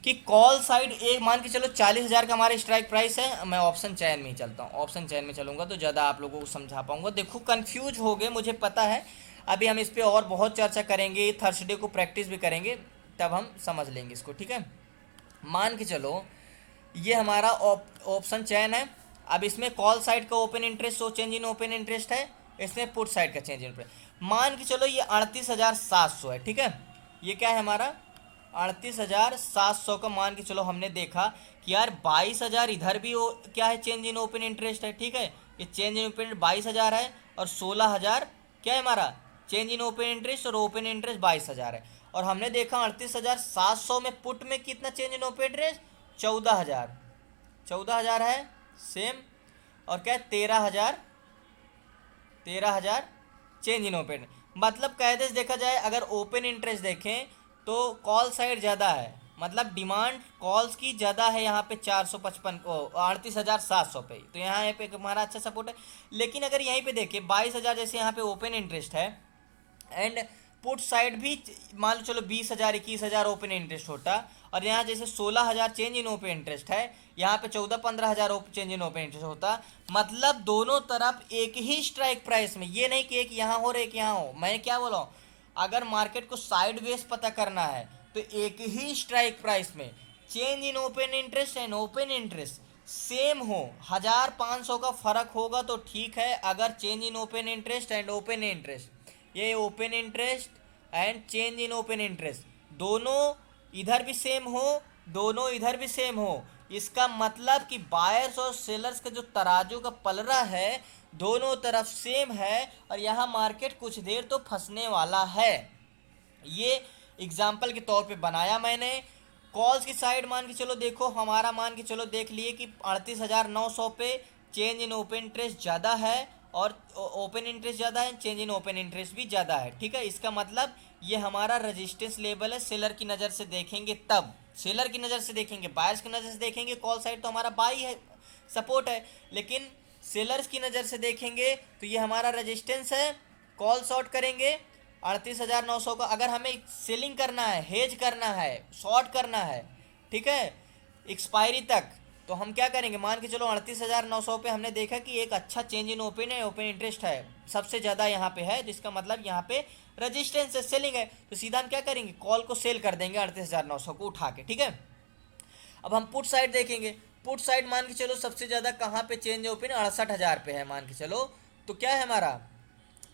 कि कॉल साइड एक मान के चलो 40,000 का हमारा स्ट्राइक प्राइस है। मैं ऑप्शन चैन में ही चलता हूँ, ऑप्शन चैन में चलूँगा तो ज़्यादा आप लोगों को समझा पाऊँगा। देखो कंफ्यूज हो गए मुझे पता है, अभी हम इस पर और बहुत चर्चा करेंगे, थर्सडे को प्रैक्टिस भी करेंगे, तब हम समझ लेंगे इसको, ठीक है। मान के चलो ये हमारा ऑप्शन चैन है। अब इसमें कॉल साइड का open interest, change in open interest है, इसमें पुट साइड का चेंज इन इंटरेस्ट। मान के चलो ये 38,700 है, ठीक है। ये क्या है हमारा 38,700 का मान के चलो हमने देखा कि यार 22,000 इधर भी क्या है चेंज इन ओपन इंटरेस्ट है, ठीक है। ये चेंज इन ओपन 22,000 है और 16,000 क्या है हमारा चेंज इन ओपन इंटरेस्ट, और ओपन इंटरेस्ट 22,000 है। और हमने देखा 38,700 में पुट में कितना चेंज इन ओपन इंटरेस्ट 14,000, 14,000 है सेम। और क्या है 13,000 चेंज इन ओपन। मतलब कायदे से देखा जाए अगर ओपन इंटरेस्ट देखें तो कॉल साइड ज़्यादा है, मतलब डिमांड कॉल्स की ज़्यादा है यहाँ पे 455 38,700 पे, तो यहाँ पे हमारा अच्छा सपोर्ट है। लेकिन अगर यहीं पे देखें 22,000 जैसे यहाँ पे ओपन इंटरेस्ट है एंड पुट साइड भी मान लो चलो 20,000 21,000 ओपन इंटरेस्ट होता, और यहाँ जैसे 16,000 चेंज इन ओपन इंटरेस्ट है, यहाँ पे 14-15,000 चेंज इन ओपन इंटरेस्ट होता। मतलब दोनों तरफ एक ही स्ट्राइक प्राइस में, ये नहीं कि एक यहाँ हो और एक यहाँ हो। मैं क्या बोला हूँ, अगर मार्केट को साइडवेज पता करना है तो एक ही स्ट्राइक प्राइस में change in open interest and open interest same हो, 1,500 का फर्क होगा तो ठीक है। अगर change in open interest and open interest, ये open interest and change in open interest दोनों इधर भी सेम हो, दोनों इधर भी सेम हो, इसका मतलब कि बायर्स और सेलर्स का जो तराजू का पलड़ा है दोनों तरफ सेम है, और यहाँ मार्केट कुछ देर तो फंसने वाला है। ये एग्जाम्पल के तौर पे बनाया मैंने। कॉल्स की साइड मान के चलो देखो, हमारा मान के चलो देख लिए कि 38,900 पे चेंज इन ओपन इंटरेस्ट ज़्यादा है और ओपन इंटरेस्ट ज़्यादा है, चेंज इन ओपन इंटरेस्ट भी ज़्यादा है, ठीक है। इसका मतलब ये हमारा रेजिस्टेंस लेवल है। सेलर की नज़र से देखेंगे तब, सेलर की नज़र से देखेंगे, बायर्स की नज़र से देखेंगे कॉल साइड तो हमारा बाई है, सपोर्ट है। लेकिन सेलर्स की नज़र से देखेंगे तो ये हमारा रेजिस्टेंस है, कॉल शॉर्ट करेंगे 38,900 का। अगर हमें सेलिंग करना है, हेज करना है, शॉर्ट करना है, ठीक है, एक्सपायरी तक, तो हम क्या करेंगे, मान के चलो 38,900 पे हमने देखा कि एक अच्छा चेंज इन ओपन है, ओपन इंटरेस्ट है सबसे ज़्यादा यहाँ पे है, जिसका मतलब यहाँ पे रजिस्टेंस है, सेलिंग है, तो सीधा हम क्या करेंगे कॉल को सेल कर देंगे 38,900 को उठा के, ठीक है। अब हम पुट साइड देखेंगे, पुट साइड मान के चलो सबसे ज़्यादा कहाँ पे चेंज ओपन 68,000 पे है मान के चलो, तो क्या है हमारा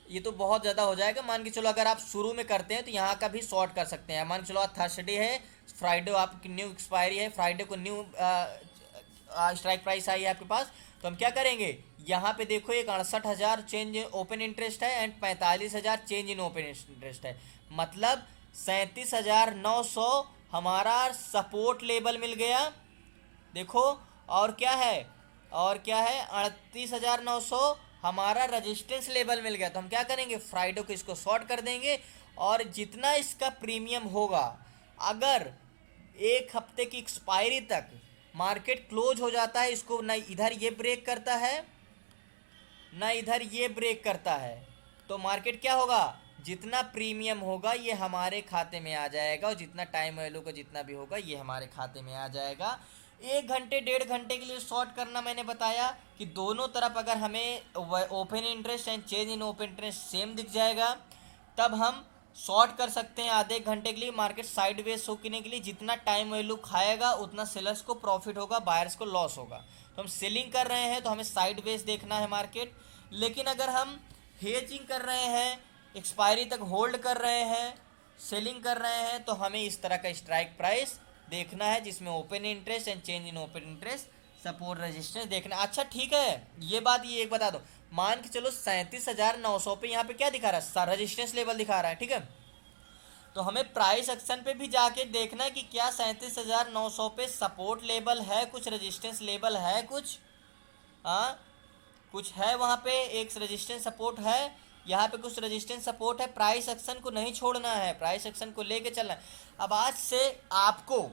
ये तो बहुत ज़्यादा हो जाएगा। मान के चलो अगर आप शुरू में करते हैं तो यहाँ का भी शॉर्ट कर सकते हैं। मान के चलो आज थर्सडे है, फ्राइडे आपकी न्यू एक्सपायरी है, फ्राइडे को न्यू स्ट्राइक प्राइस आई है आपके पास, तो हम क्या करेंगे यहाँ पे देखो एक 68,000 चेंज ओपन इंटरेस्ट है and 45,000 change in open interest है, मतलब 37,900 हमारा सपोर्ट लेवल मिल गया। देखो और क्या है, और क्या है 38,900 हमारा रेजिस्टेंस लेवल मिल गया। तो हम क्या करेंगे फ्राइडे को इसको शॉर्ट कर देंगे, और जितना इसका प्रीमियम होगा, अगर एक हफ्ते की एक्सपायरी तक मार्केट क्लोज हो जाता है, इसको ना इधर ये ब्रेक करता है ना इधर ये ब्रेक करता है, तो मार्केट क्या होगा, जितना प्रीमियम होगा ये हमारे खाते में आ जाएगा, और जितना टाइम वैल्यू का जितना भी होगा ये हमारे खाते में आ जाएगा। 1 घंटे 1.5 घंटे के लिए शॉर्ट करना मैंने बताया कि दोनों तरफ अगर हमें open interest and change in open interest same दिख जाएगा तब हम शॉर्ट कर सकते हैं आधे घंटे के लिए। मार्केट साइडवेज होने के लिए जितना टाइम वैल्यू खाएगा उतना सेलर्स को प्रॉफिट होगा, बायर्स को लॉस होगा। तो हम सेलिंग कर रहे हैं तो हमें साइडवेज देखना है मार्केट। लेकिन अगर हम हेजिंग कर रहे हैं, एक्सपायरी तक होल्ड कर रहे हैं, सेलिंग कर रहे हैं, तो हमें इस तरह का स्ट्राइक प्राइस देखना है जिसमें open interest and change in open interest support resistance देखना। अच्छा ठीक है, ये बात ये एक बता दो, मान के चलो 37,900 पे यहाँ पे क्या दिखा रहा है, रेजिस्टेंस लेवल दिखा रहा है, ठीक है। तो हमें प्राइस एक्शन पे भी जाके देखना है कि क्या 37,900 पे सपोर्ट लेवल है, कुछ रेजिस्टेंस लेवल है, कुछ कुछ है वहाँ पे एक रेजिस्टेंस सपोर्ट है, यहाँ पे कुछ रेजिस्टेंस सपोर्ट है। प्राइस एक्शन को नहीं छोड़ना है, प्राइस एक्शन को लेके चलना है। अब आज से आपको,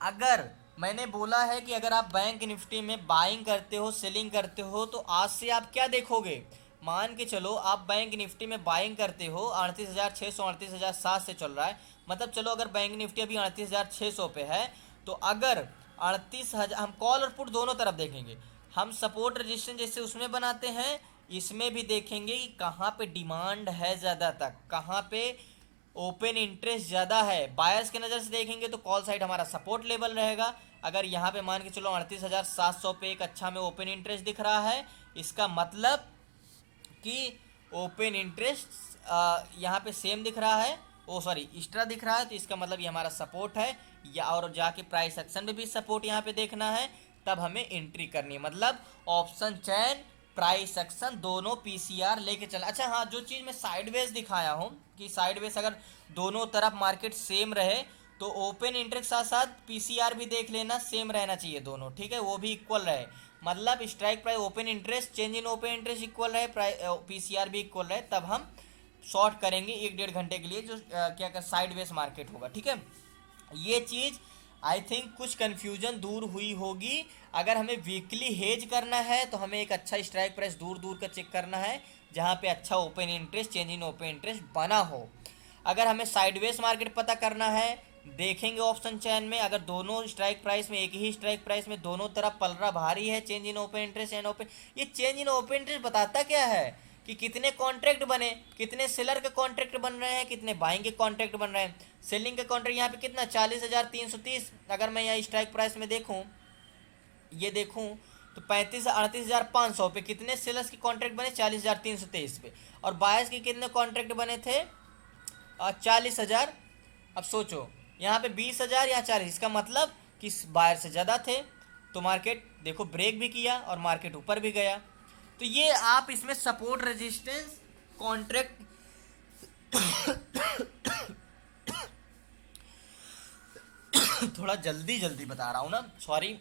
अगर मैंने बोला है कि अगर आप बैंक निफ्टी में बाइंग करते हो, सेलिंग करते हो, तो आज से आप क्या देखोगे, मान के चलो आप बैंक निफ्टी में बाइंग करते हो 38,600 38,700 से चल रहा है, मतलब चलो अगर बैंक निफ्टी अभी 38,600 पे है, तो अगर 38,000, हम कॉल और पुट दोनों तरफ देखेंगे। हम सपोर्ट रजिस्टेंस जैसे उसमें बनाते हैं, इसमें भी देखेंगे कि कहाँ पे डिमांड है ज़्यादा तक, कहाँ पे ओपन इंटरेस्ट ज़्यादा है। बायर्स के नज़र से देखेंगे तो कॉल साइड हमारा सपोर्ट लेवल रहेगा। अगर यहाँ पे मान के चलो 38,700 पे एक अच्छा में ओपन इंटरेस्ट दिख रहा है, इसका मतलब कि ओपन इंटरेस्ट यहाँ पे सेम दिख रहा है, ओ सॉरी एक्स्ट्रा दिख रहा है, तो इसका मतलब ये हमारा सपोर्ट है। या और जाके प्राइस एक्शन में भी सपोर्ट यहाँ पे देखना है, तब हमें एंट्री करनी है। मतलब ऑप्शन चैन, प्राइस एक्शन दोनों पीसीआर लेके चला। अच्छा हाँ, जो चीज़ मैं साइडवेज दिखाया हूँ कि साइडवेज अगर दोनों तरफ मार्केट सेम रहे, तो ओपन इंटरेस्ट साथ साथ पीसीआर भी देख लेना, सेम रहना चाहिए दोनों, ठीक है, वो भी इक्वल रहे। मतलब strike price open interest, change in open interest equal रहे, पीसीआर भी इक्वल रहे, तब हम शॉर्ट करेंगे 1-1.5 घंटे के लिए, जो क्या कर साइडवेज मार्केट होगा, ठीक है। ये चीज़ आई थिंक कुछ कन्फ्यूजन दूर हुई होगी। अगर हमें वीकली हेज करना है तो हमें एक अच्छा स्ट्राइक प्राइस दूर दूर का चेक करना है, जहाँ पे अच्छा open interest, change in open interest बना हो। अगर हमें साइडवेज मार्केट पता करना है, देखेंगे ऑप्शन चैन में, अगर दोनों स्ट्राइक प्राइस में, एक ही स्ट्राइक प्राइस में दोनों तरफ पलरा भारी है, change in open interest and open, ये चेंज इन ओपन इंटरेस्ट बताता क्या है कि कितने कॉन्ट्रैक्ट बने, कितने सेलर के कॉन्ट्रैक्ट बन रहे हैं, कितने बाइंग के कॉन्ट्रैक्ट बन रहे हैं। सेलिंग के कॉन्ट्रैक्ट यहाँ पे कितना 40,330, अगर मैं यहाँ स्ट्राइक प्राइस में देखूँ, ये देखूँ तो 38,38,500 पे कितने सेलर्स के कॉन्ट्रैक्ट बने, 40,323 पे, और बायर्स के कितने कॉन्ट्रैक्ट बने थे, 40,000। अब सोचो यहाँ पे 20,000 या 40, इसका मतलब कि बायर से ज़्यादा थे, तो मार्केट देखो ब्रेक भी किया और मार्केट ऊपर भी गया। तो ये आप इसमें सपोर्ट रेजिस्टेंस कॉन्ट्रैक्ट थोड़ा जल्दी जल्दी बता रहा हूँ ना, sorry.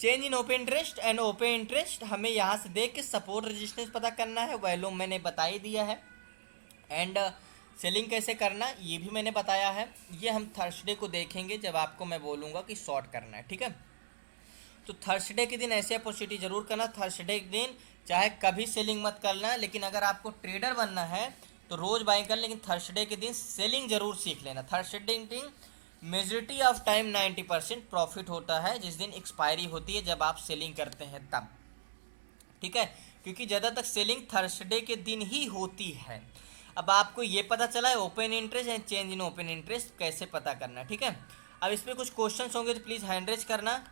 Change in open interest and open interest हमें यहाँ से देख के सपोर्ट रेजिस्टेंस पता करना है, वैल्यू मैंने बता ही दिया है। एंड सेलिंग कैसे करना ये भी मैंने बताया है। ये हम थर्सडे को देखेंगे जब आपको मैं बोलूँगा कि शॉर्ट करना है, ठीक है। तो थर्सडे के दिन ऐसे अपॉर्चुनिटी जरूर करना। थर्सडे के दिन चाहे कभी सेलिंग मत करना, लेकिन अगर आपको ट्रेडर बनना है तो रोज़ बाइंग करना, लेकिन थर्सडे के दिन सेलिंग जरूर सीख लेना। थर्सडे के दिन मेजॉरिटी ऑफ टाइम 90% प्रॉफिट होता है, जिस दिन एक्सपायरी होती है, जब आप सेलिंग करते हैं तब, ठीक है, क्योंकि ज़्यादातर सेलिंग थर्सडे के दिन ही होती है। अब आपको ये पता चला है open interest and change in open interest कैसे पता करना, ठीक है। अब इस पर कुछ क्वेश्चंस होंगे तो प्लीज़ हैंड रेज करना,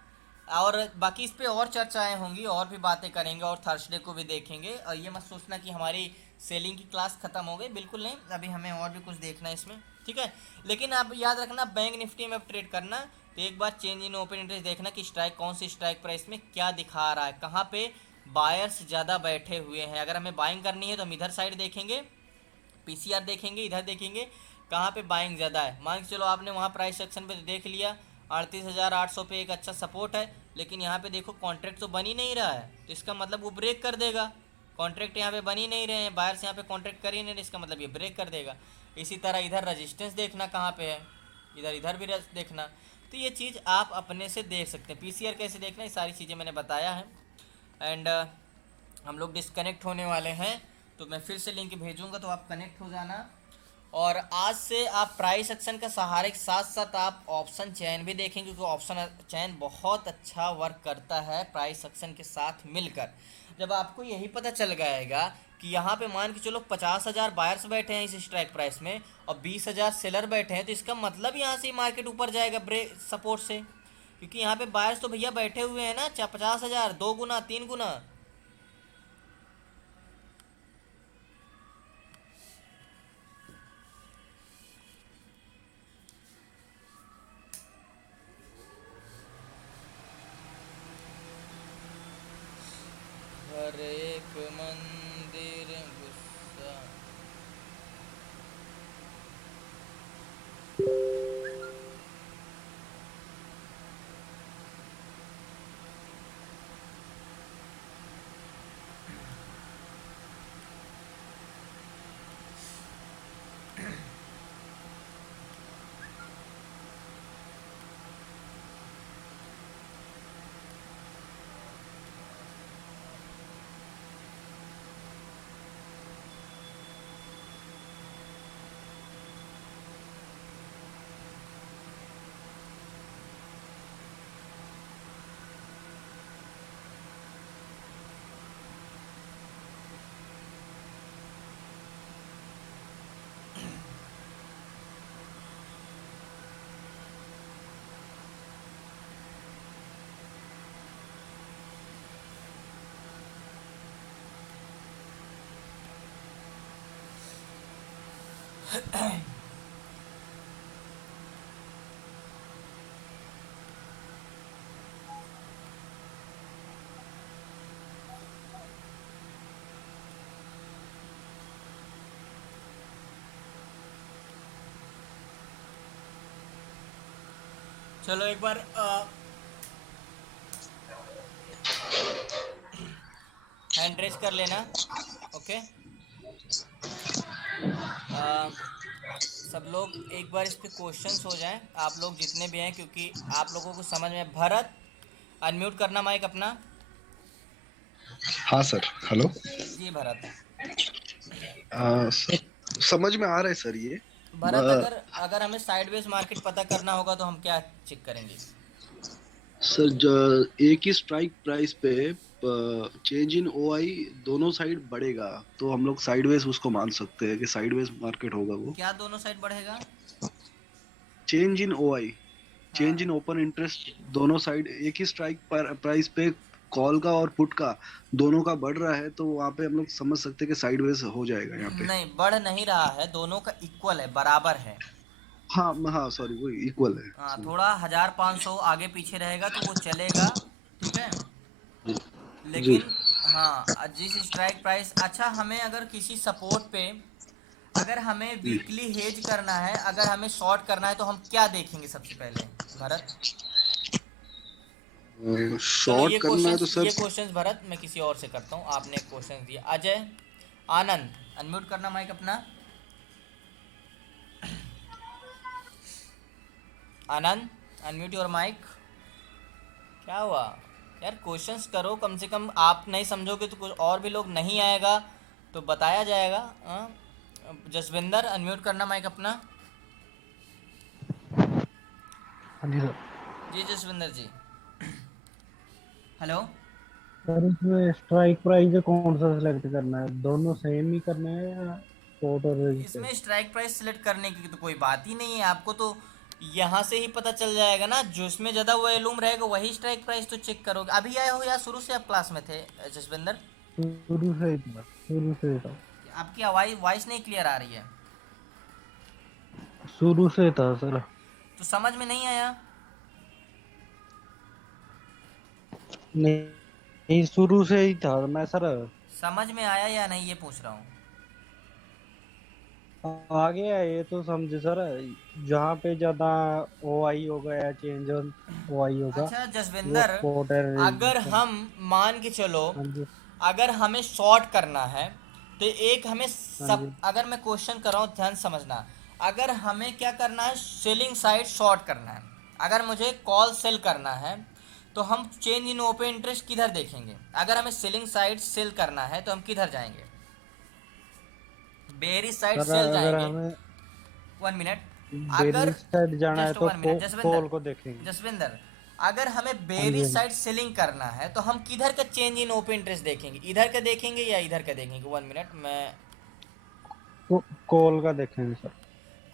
और बाकी इस पर और चर्चाएं होंगी, और भी बातें करेंगे, और थर्सडे को भी देखेंगे। और ये मत सोचना कि हमारी सेलिंग की क्लास ख़त्म हो गई, बिल्कुल नहीं, अभी हमें और भी कुछ देखना है इसमें, ठीक है। लेकिन आप याद रखना, बैंक निफ्टी में आप ट्रेड करना तो एक बार चेंज इन ओपन इंटरेस्ट देखना कि स्ट्राइक कौन सी स्ट्राइक प्राइस में क्या दिखा रहा है, कहाँ पे बायर्स ज़्यादा बैठे हुए हैं। अगर हमें बाइंग करनी है तो हम इधर साइड देखेंगे, पीसीआर देखेंगे, इधर देखेंगे कहाँ पे बाइंग ज़्यादा है। मान के चलो आपने वहाँ प्राइस सेक्शन पे देख लिया 38,800 पे एक अच्छा सपोर्ट है, लेकिन यहाँ पे देखो कॉन्ट्रैक्ट तो बन ही नहीं रहा है, तो इसका मतलब वो ब्रेक कर देगा। कॉन्ट्रैक्ट यहाँ पे बन ही नहीं रहे हैं, बायर्स यहाँ पे कॉन्ट्रैक्ट कर ही नहीं रहे, इसका मतलब ये ब्रेक कर देगा। इसी तरह इधर रजिस्टेंस देखना कहाँ पे है, इधर इधर भी देखना। तो ये चीज़ आप अपने से देख सकते हैं। पीसीआर कैसे देखना, ये सारी चीज़ें मैंने बताया है। एंड हम लोग डिस्कनेक्ट होने वाले हैं, तो मैं फिर से लिंक भेजूंगा, तो आप कनेक्ट हो जाना। और आज से आप प्राइस एक्शन का सहारे के साथ साथ आप ऑप्शन चैन भी देखेंगे, क्योंकि ऑप्शन चैन बहुत अच्छा वर्क करता है प्राइस एक्शन के साथ मिलकर। जब आपको यही पता चल जाएगा कि यहाँ पे मान के चलो 50,000 बायर्स बैठे हैं इस स्ट्राइक प्राइस में और 20,000 सेलर बैठे हैं, तो इसका मतलब यहाँ से मार्केट ऊपर जाएगा ब्रेक सपोर्ट से, क्योंकि यहाँ पे बायर्स तो भैया बैठे हुए हैं ना 50,000, 2 गुना 3 गुना। हर एक मंदिर गुस्सा। चलो एक बार हैंड रेज कर लेना। ओके, सब लोग एक बार इस पे क्वेश्चंस हो जाएं, आप लोग जितने भी हैं, क्योंकि आप लोगों को समझ में। भरत, अनम्यूट करना माइक अपना। हाँ सर। हेलो। जी भरत। सर समझ में आ रहा है सर ये। भरत, अ, अगर अगर हमें साइडवेज मार्केट पता करना होगा तो हम क्या चेक करेंगे? सर एक ही स्ट्राइक प्राइस पे चेंज इन ओआई दोनों साइड बढ़ेगा तो हम लोग साइडवेज उसको मान सकते हैं कि साइडवेज मार्केट होगा वो। क्या दोनों साइड बढ़ेगा? चेंज इन ओआई, चेंज हाँ। इन ओपन इंटरेस्ट, दोनों साइड एक ही स्ट्राइक प्राइस पे कॉल का और पुट का दोनों का बढ़ रहा है तो वहां पे हम लोग समझ सकते हैं कि साइडवेज हो जाएगा यहाँ पे। नहीं, बढ़ नहीं रहा है, दोनों का इक्वल है, बराबर है। हाँ हाँ सॉरी, वो इक्वल है। हाँ, थोड़ा 1500 आगे पीछे रहेगा तो वो चलेगा, ठीक है। जी। लेकिन हाँ, जिस स्ट्राइक प्राइस, अच्छा हमें अगर किसी सपोर्ट पे, अगर हमें जी। वीकली हेज करना है, अगर हमें शॉर्ट करना है, तो हम क्या देखेंगे सबसे पहले भरत? चलो शॉर्ट करना है तो सर। ये क्वेश्चंस भरत मैं किसी और से करता हूँ, आपने क्वेश्चंस दिया। अजय, आनंद, अनम्यूट करना माइक अपना। आनंद, अनम्यूट योर माइक। क्या हुआ यार? क्वेश्चंस करो कम से कम, आप नहीं समझोगे तो कुछ और भी लोग नहीं आएगा तो बताया जाएगा। हाँ, जसविंदर, अनम्यूट करना माइक अपना। हाँ जी सर। जी जसविंदर जी। हेलो। सर इसमें स्ट्राइक प्राइस कौन सा सिलेक्ट करना है, दोनों सेम ही करना है या स्पॉट और रजिस्टर? इसमें स्ट्राइक प्राइस सिलेक्ट करने की तो कोई बात ही नहीं है, आपको तो यहाँ से ही पता चल जाएगा ना, जो इसमें ज़्यादा वॉल्यूम रहेगा वही स्ट्राइक प्राइस तो चेक करोगे। अभी आए हो या शुरू से आप क्लास में थे जसविंदर? शुरू से ही था, शुरू से ही था। आपकी आवाज़ वॉइस नहीं क्लियर आ रही है, शुरू से था सर। तो समझ में नहीं आया। नहीं, नहीं शुरू से ही था मैं सर। समझ में आया या नहीं ये पूछ रहा हूँ। आगे है ये तो समझे सर, जहाँ पे ज्यादा ओ आई होगा या चेंज ऑन ओ आई होगा अच्छा वो जसविंदर, स्पॉट है अगर रजिस्टर। हम मान के चलो, हाँ जी। अगर हमें शॉर्ट करना है तो एक हमें हाँ सब, जी। अगर मैं क्वेश्चन कर रहा हूँ ध्यान समझना, अगर हमें क्या करना है, सेलिंग साइड शॉर्ट करना है, अगर मुझे कॉल सेल करना है तो हम चेंज इन ओपन इंटरेस्ट किधर देखेंगे? अगर हमें सेलिंग साइड सेल करना है तो हम किधर जाएंगे? बेरी साइड सर सेल अगर जाएंगे। हमें 1 मिनट। अगर बेरिंग साइड जाना है जस्ट तो 1 मिनट जसविंदर, कॉल को देखेंगे। जसविंदर, अगर हमें हाँ जी। बेरी हाँ जी। साइड सेलिंग करना है तो हम किधर का चेंज इन ओपन इंटरेस्ट देखेंगे? इधर का देखेंगे या इधर का देखेंगे? 1 मिनट, मैं कॉल का देखेंगे सर।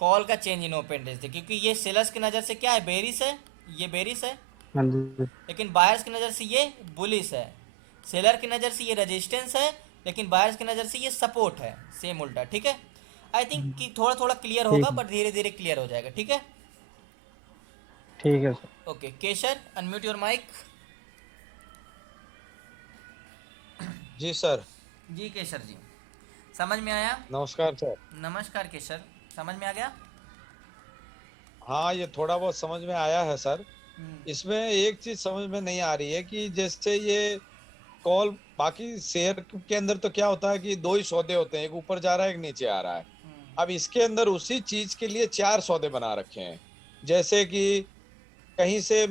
कॉल का चेंज इन ओपन इंटरेस्ट देखिए, क्योंकि ये सेलर्स की नज़र से क्या है, बेरिस है, ये बेरिस है। हाँ जी। लेकिन बायर्स की नज़र से ये बुलिस है। सेलर की नज़र से ये रेजिस्टेंस है, लेकिन बायर्स की नज़र से ये सपोर्ट है, सेम उल्टा, ठीक है। आई थिंक कि थोड़ा थोड़ा क्लियर होगा, ठीक है। बट धीरे धीरे क्लियर हो जाएगा, ठीक है। ठीक है sir. Okay Keshar, unmute your mic. जी सर। जी केशर जी, समझ में आया? नमस्कार सर। नमस्कार केशर, समझ में आ गया? हाँ, ये थोड़ा बहुत समझ में आया है सर। इसमें एक चीज समझ में नहीं आ रही है कि जैसे ये कॉल, बाकी शेयर के अंदर तो क्या होता है कि दो ही सौदे होते हैं, एक ऊपर जा रहा है एक नीचे आ रहा है। अब इसके अंदर उसी चीज के लिए चार सौदे बना रखे हैं। जैसे कि कहीं से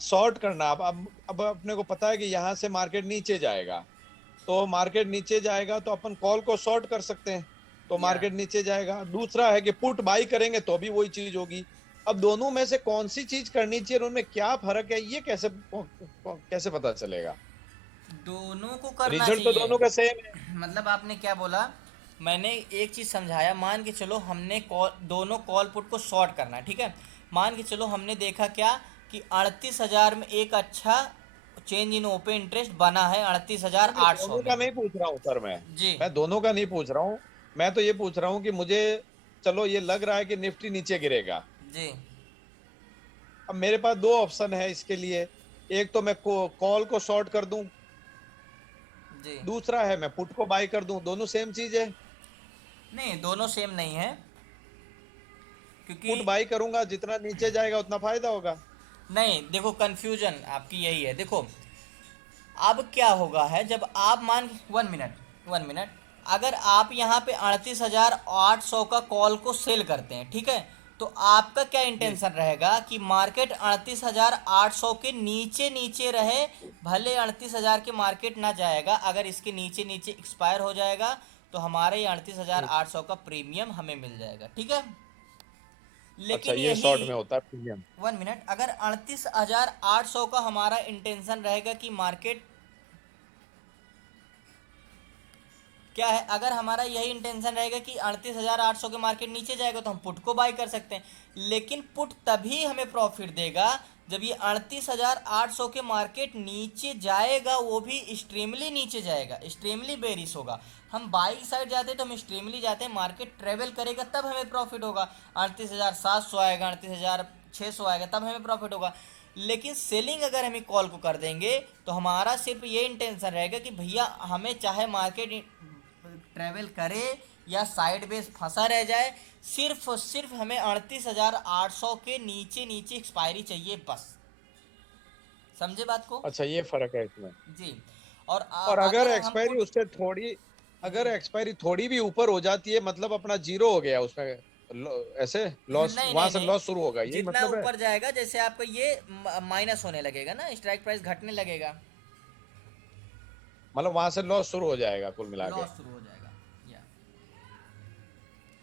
शॉर्ट करना, अब अपने को पता है कि यहाँ से मार्केट नीचे जाएगा, तो मार्केट नीचे जाएगा तो अपन कॉल को शॉर्ट कर सकते हैं, तो या मार्केट नीचे जाएगा। दूसरा है कि पुट बाई करेंगे तो भी वही चीज होगी। अब दोनों में से कौन सी चीज करनी चाहिए और उनमें क्या फर्क है, ये कैसे कैसे पता चलेगा? दोनों को करना रिजल्ट तो चाहिए। दोनों का सेम है। मतलब आपने क्या बोला? मैंने एक चीज़ समझाया, मान के चलो हमने कॉल, दोनों कॉल पुट को शॉर्ट करना है, ठीक है। मान के चलो हमने देखा क्या कि 38,000 में एक अच्छा चेंज इन ओपन इंटरेस्ट बना है, मैं 38,800 दोनों में। का नहीं पूछ रहा हूँ सर, जी। मैं दोनों का नहीं पूछ रहा हूँ। मैं तो ये पूछ रहा हूँ कि मुझे चलो ये लग रहा है कि निफ्टी नीचे गिरेगा। जी अब मेरे पास दो ऑप्शन है इसके लिए, एक तो मैं कॉल को शॉर्ट कर दूं, जी। दूसरा है मैं पुट को बाय कर दूं। दोनों सेम चीज है। नहीं, दोनों सेम नहीं है, क्योंकि पुट बाय करूंगा, जितना नीचे जाएगा उतना फायदा होगा। नहीं, देखो कंफ्यूजन आपकी यही है। देखो अब क्या होगा है, जब आप मान 1 मिनट अगर आप यहाँ पे 38,800 का कॉल को सेल करते हैं, ठीक है, तो आपका क्या इंटेंशन रहेगा कि मार्केट 38,800 के नीचे नीचे रहे, भले 38,000 के मार्केट ना जाएगा, अगर इसके नीचे नीचे एक्सपायर हो जाएगा तो हमारे 38,800 का प्रीमियम हमें मिल जाएगा, ठीक है। अच्छा, लेकिन ये शॉर्ट में यही होता है प्रीमियम। 1 मिनट, अगर 38,800 का हमारा इंटेंशन रहेगा कि मार्केट क्या है, अगर हमारा यही इंटेंशन रहेगा कि 38,800 के मार्केट नीचे जाएगा तो हम पुट को बाय कर सकते हैं, लेकिन पुट तभी हमें प्रॉफिट देगा जब ये 38,800 के मार्केट नीचे जाएगा, वो भी एक्सट्रीमली नीचे जाएगा, एक्सट्रीमली बेरिश होगा। हम बाई साइड जाते हैं तो हम एक्सट्रीमली जाते हैं, मार्केट ट्रेवल करेगा तब हमें प्रॉफिट होगा, 38,700 आएगा, 38,600 आएगा, तब हमें प्रॉफिट होगा। लेकिन सेलिंग अगर हम कॉल को कर देंगे तो हमारा सिर्फ ये इंटेंशन रहेगा कि भैया हमें चाहे मार्केट ट्रेवल करे या साइड बेस फंसा रह जाए, सिर्फ और सिर्फ हमें 38,800 के नीचे नीचे एक्सपायरी चाहिए, बस। समझे बात को? अच्छा, ये फर्क है इसमें। जी। और अगर हम एक्सपायरी उससे थोड़ी, अगर एक्सपायरी थोड़ी भी ऊपर हो जाती है, मतलब अपना जीरो हो गया उसमें, ऐसे लॉस, नहीं वहां नहीं से नहीं, लॉस शुरू होगा, यही जितना मतलब है। ऊपर जाएगा जैसे आपका ये माइनस होने लगेगा ना, स्ट्राइक प्राइस घटने लगेगा, मतलब वहां से लॉस शुरू हो जाएगा कुल मिला के। लॉस शुरू हो जाएगा। या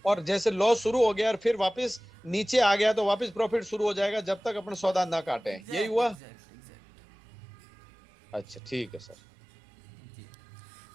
और जैसे लॉस शुरू हो गया और फिर वापस नीचे आ गया तो वापस प्रॉफिट शुरू हो जाएगा, जब तक अपन सौदा ना काटे। यही हुआ? अच्छा, ठीक है सर। जी।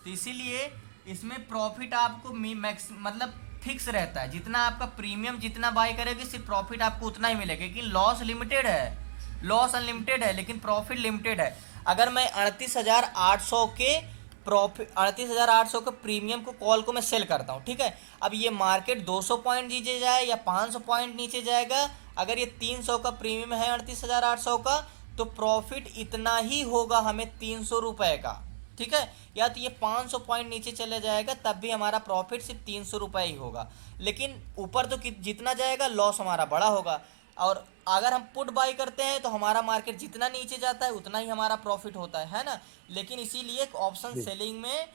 तो इसीलिए इसमें प्रॉफिट आपको मतलब फिक्स रहता है, जितना आपका प्रीमियम जितना बाय करेगी सिर्फ प्रॉफिट आपको उतना ही मिलेगा, क्योंकि लॉस लिमिटेड है, लॉस अनलिमिटेड है लेकिन प्रॉफिट लिमिटेड है। अगर मैं 38,800 के प्रॉफिट, 38,800 के प्रीमियम को कॉल को मैं सेल करता हूँ, ठीक है, अब ये मार्केट 200 पॉइंट नीचे जाए या 500 पॉइंट नीचे जाएगा, अगर ये 300 का प्रीमियम है 38,800 का, तो प्रॉफिट इतना ही होगा हमें 300 रुपये का, ठीक है। या तो ये 500 पॉइंट नीचे चले जाएगा तब भी हमारा प्रॉफिट सिर्फ 300 रुपये ही होगा, लेकिन ऊपर तो जितना जाएगा लॉस हमारा बड़ा होगा। और अगर हम पुट बाई करते हैं तो हमारा मार्केट जितना नीचे जाता है उतना ही हमारा प्रॉफिट होता है ना। लेकिन इसीलिए ऑप्शन सेलिंग में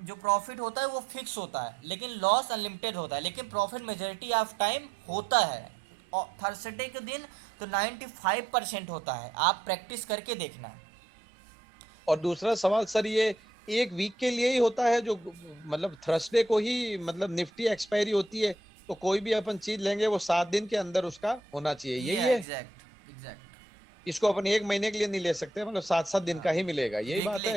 जो प्रॉफिट होता है वो फिक्स होता है, लेकिन लॉस अनलिमिटेड होता है, लेकिन प्रॉफिट मेजॉरिटी ऑफ टाइम होता है। और थर्सडे के दिन तो 95% होता है, आप प्रैक्टिस करके देखना। और दूसरा सवाल सर, ये एक वीक के लिए ही होता है, जो मतलब थर्सडे को ही मतलब निफ्टी एक्सपायरी होती है, तो कोई भी अपन चीज लेंगे वो 7 दिन के अंदर उसका होना चाहिए, यही है? एग्जैक्ट। इसको अपन 1 महीने के लिए नहीं ले सकते, मतलब 7-7 दिन का ही मिलेगा, यही बात है?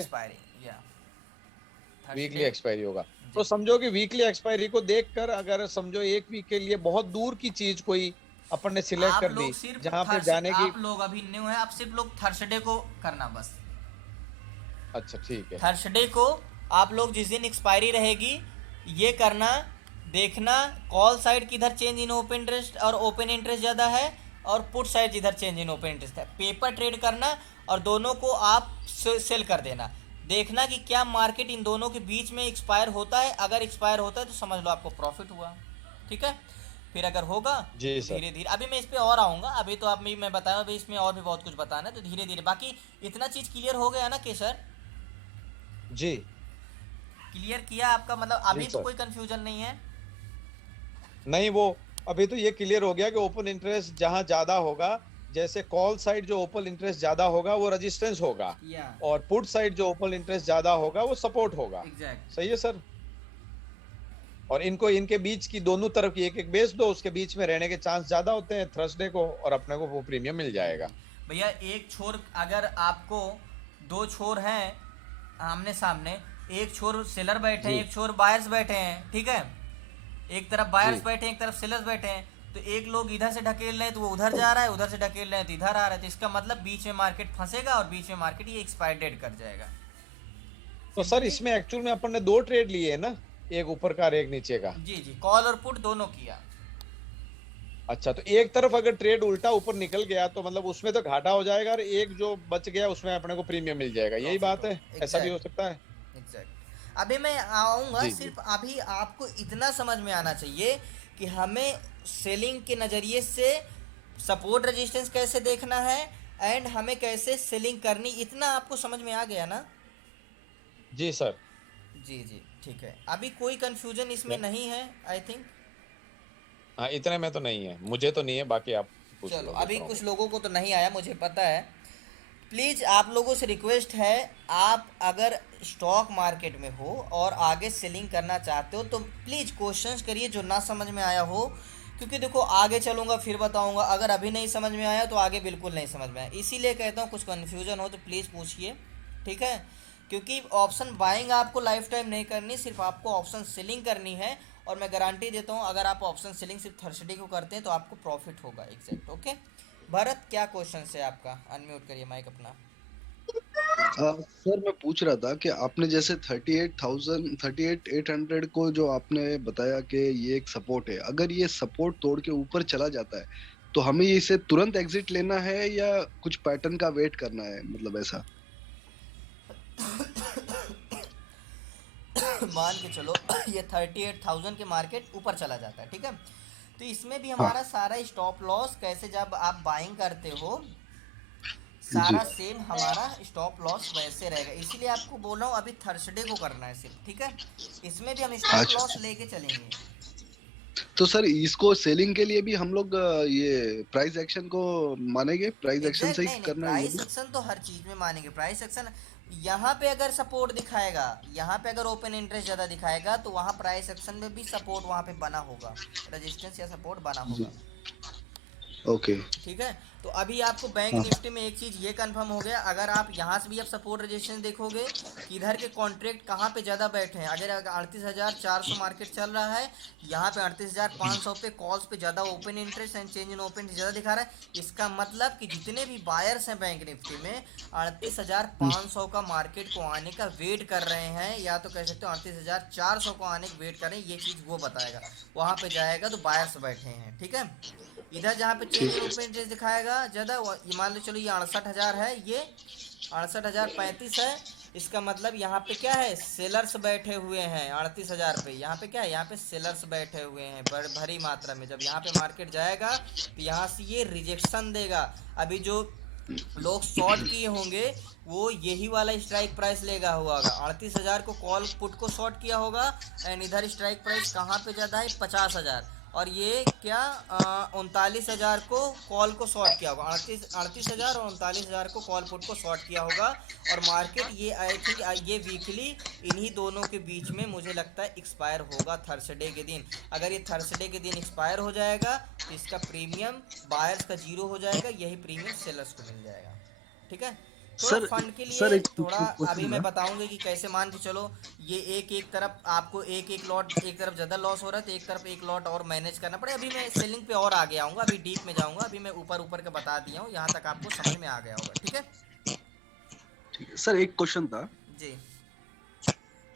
वीकली एक्सपायरी होगा। तो समझो कि वीकली एक्सपायरी को देखकर, अगर समझो 1 वीक के लिए बहुत दूर की चीज कोई अपन ने सिलेक्ट कर दी, जहाँ पे जाने की, आप लोग अभी न्यू है, आप सिर्फ लोग थर्सडे को करना बस। अच्छा ठीक है। थर्सडे को आप लोग जिस दिन एक्सपायरी रहेगी ये करना, देखना कॉल साइड किधर चेंज इन ओपन इंटरेस्ट और ओपन इंटरेस्ट ज़्यादा है, और पुट साइड जिधर चेंज इन ओपन इंटरेस्ट है, पेपर ट्रेड करना और दोनों को आप सेल कर देना। देखना कि क्या मार्केट इन दोनों के बीच में एक्सपायर होता है, अगर एक्सपायर होता है तो समझ लो आपको प्रॉफिट हुआ, ठीक है। फिर अगर होगा धीरे धीरे, अभी मैं इस पे और आऊँगा, अभी तो आप मैं बताया, अभी इसमें और भी बहुत कुछ बताना है, तो धीरे धीरे। बाकी इतना चीज़ क्लियर हो गया ना केसर? जी क्लियर किया आपका, मतलब अभी तो कोई कंफ्यूजन नहीं है? नहीं, वो अभी तो ये क्लियर हो गया कि ओपन इंटरेस्ट जहां ज्यादा होगा, जैसे कॉल साइड जो ओपन इंटरेस्ट ज्यादा होगा वो रेजिस्टेंस होगा, और पुट साइड जो ओपन इंटरेस्ट ज्यादा होगा वो सपोर्ट होगा। सही है सर? और इनको, इनके बीच की दोनों तरफ की एक एक बेच दो, उसके बीच में रहने के चांस ज्यादा होते हैं थर्सडे को, और अपने को वो प्रीमियम मिल जाएगा। भैया एक छोर, अगर आपको 2 छोर हैं आमने सामने, एक छोर सेलर बैठे हैं, एक छोर बायर्स बैठे हैं, ठीक है, एक तरफ बायर्स बैठे हैं, एक तरफ सेलर्स बैठे हैं, तो एक लोग इधर से ढकेल रहे हैं तो वो उधर जा रहा है, उधर से ढकेल रहे हैं तो इधर आ रहा है, तो इसका मतलब बीच में मार्केट फंसेगा और बीच में मार्केट ये एक्सपायर डेट कर जाएगा। तो सर इसमें एक्चुअल में अपन ने 2 ट्रेड लिए है ना? एक ऊपर का और एक नीचे का। जी जी, कॉल और पुट दोनों किया। अच्छा, तो एक तरफ अगर ट्रेड उल्टा ऊपर निकल गया तो मतलब उसमें तो घाटा हो जाएगा, और एक जो बच गया उसमें अपने को प्रीमियम मिल जाएगा, यही बात है? ऐसा भी हो सकता है? एग्जैक्ट। अभी मैं आऊँगा, जी जी। सिर्फ अभी आपको इतना समझ में आना चाहिए कि हमें सेलिंग के नज़रिए से सपोर्ट रेजिस्टेंस कैसे देखना है एंड हमें कैसे सेलिंग करनी, इतना आपको समझ में आ गया ना? जी सर। जी जी, ठीक है। अभी कोई कंफ्यूजन इसमें नहीं है आई थिंक। हाँ, इतने में तो नहीं है, मुझे तो नहीं है, बाकी आप पूछ चलो, लो अभी दूसरों कुछ को। लोगों को तो नहीं आया, मुझे पता है। प्लीज़ आप लोगों से रिक्वेस्ट है, आप अगर स्टॉक मार्केट में हो और आगे सेलिंग करना चाहते हो तो प्लीज़ क्वेश्चंस करिए जो ना समझ में आया हो, क्योंकि देखो आगे चलूँगा फिर बताऊँगा, अगर अभी नहीं समझ में आया तो आगे बिल्कुल नहीं समझ में आया। इसीलिए कहता हूँ कुछ कन्फ्यूजन हो तो प्लीज़ पूछिए, ठीक है? क्योंकि ऑप्शन बाइंग आपको लाइफ टाइम नहीं करनी, सिर्फ आपको ऑप्शन सेलिंग करनी है। और मैं गारंटी देता हूँ अगर आप ऑप्शन सेलिंग सिर्फ थर्सडे को करते हैं तो आपको प्रॉफिट होगा। एग्जैक्ट। ओके भरत, क्या क्वेश्चन है आपका? अनम्यूट करिए माइक अपना। सर मैं पूछ रहा था कि आपने जैसे 38,800 को जो आपने बताया कि ये एक सपोर्ट है, अगर ये सपोर्ट तोड़ के ऊपर चला जाता है तो हमें इसे तुरंत एग्जिट लेना है या कुछ पैटर्न का वेट करना है, मतलब ऐसा? मान के चलो ये 38,000 के मार्केट ऊपर चला जाता है, ठीक है? तो इसमें भी हाँ हमारा सारा स्टॉप लॉस, कैसे जब आप बाइंग करते हो जी। सारा सेम हमारा स्टॉप लॉस वैसे रहेगा। इसीलिए आपको बोल रहा हूँ अभी थर्सडे को करना है सिर्फ, ठीक है? इसमें भी हम स्टॉप अच्छा, लॉस लेके चलेंगे। तो सर इसको सेलिंग के लिए भी हम लोग ये प्राइस एक्शन को मानेंगे, प्राइस एक्शन एग्जैक्ट, से ही नहीं नहीं, करना है ये प्राइस भी? एक्शन तो हर चीज में मानेंगे। प्राइस एक्शन यहाँ पे अगर सपोर्ट दिखाएगा, यहाँ पे अगर ओपन इंटरेस्ट ज़्यादा दिखाएगा तो वहाँ प्राइस एक्शन में भी सपोर्ट वहाँ पे बना होगा, रेजिस्टेंस या सपोर्ट बना जी। होगा, ओके। ठीक है? तो अभी आपको बैंक हाँ निफ्टी में एक चीज़ ये कंफर्म हो गया, अगर आप यहाँ से भी आप सपोर्ट रेजिस्टेंस देखोगे कि इधर के कॉन्ट्रैक्ट कहाँ पे ज़्यादा बैठे हैं। अगर 38,400 मार्केट चल रहा है, यहाँ पे 38,500 पे कॉल्स पे ज़्यादा open interest and change in open ज़्यादा दिखा रहा है, इसका मतलब कि जितने भी बायर्स हैं बैंक निफ्टी में 38,500 का मार्केट को आने का वेट कर रहे हैं, या तो कह सकते हो 38,400 को आने का वेट कर रहे हैं। ये चीज़ वो बताएगा, वहाँ पे जाएगा तो बायर्स बैठे हैं, ठीक है? इधर जहाँ पे चेंज इन ओपन इंटरेस्ट दिखाएगा ज़्यादा, ये मान लो चलो ये 68,000 है, ये 68,035 है, इसका मतलब यहाँ पे क्या है, सेलर्स बैठे हुए हैं 38,000 पे। यहाँ पे क्या है, यहाँ पे सेलर्स बैठे हुए हैं भरी मात्रा में। जब यहाँ पे मार्केट जाएगा तो यहाँ से ये रिजेक्शन देगा। अभी जो लोग शॉर्ट किए होंगे वो यही वाला स्ट्राइक प्राइस लेगा हुआ होगा, 38,000 को कॉल पुट को शॉर्ट किया होगा एंड इधर स्ट्राइक प्राइस कहाँ पे ज़्यादा है, 50,000, और ये क्या 39,000 को कॉल को शॉर्ट किया होगा। 38,000 और 39,000 को कॉल पुट को शॉर्ट किया होगा। और मार्केट ये आई थिंक ये वीकली इन्हीं दोनों के बीच में मुझे लगता है एक्सपायर होगा थर्सडे के दिन। अगर ये थर्सडे के दिन एक्सपायर हो जाएगा तो इसका प्रीमियम बायर्स का जीरो हो जाएगा, यही प्रीमियम सेलर्स को मिल जाएगा, ठीक है? थोड़ा सर, फंड के सर लिए एक थोड़ा अभी क्वेश्चन मैं था। बताऊंगा कि कैसे। मान के चलो ये एक तरफ आपको एक लॉट, एक तरफ ज़्यादा लॉस हो रहा है तो एक तरफ एक लॉट और मैनेज करना पड़े। अभी मैं सेलिंग पे और आगे आऊँगा, अभी डीप में जाऊँगा, अभी मैं ऊपर ऊपर का बता दिया हूँ, यहाँ तक आपको समझ में आ गया होगा, ठीक है? ठीक है सर, एक क्वेश्चन था। जी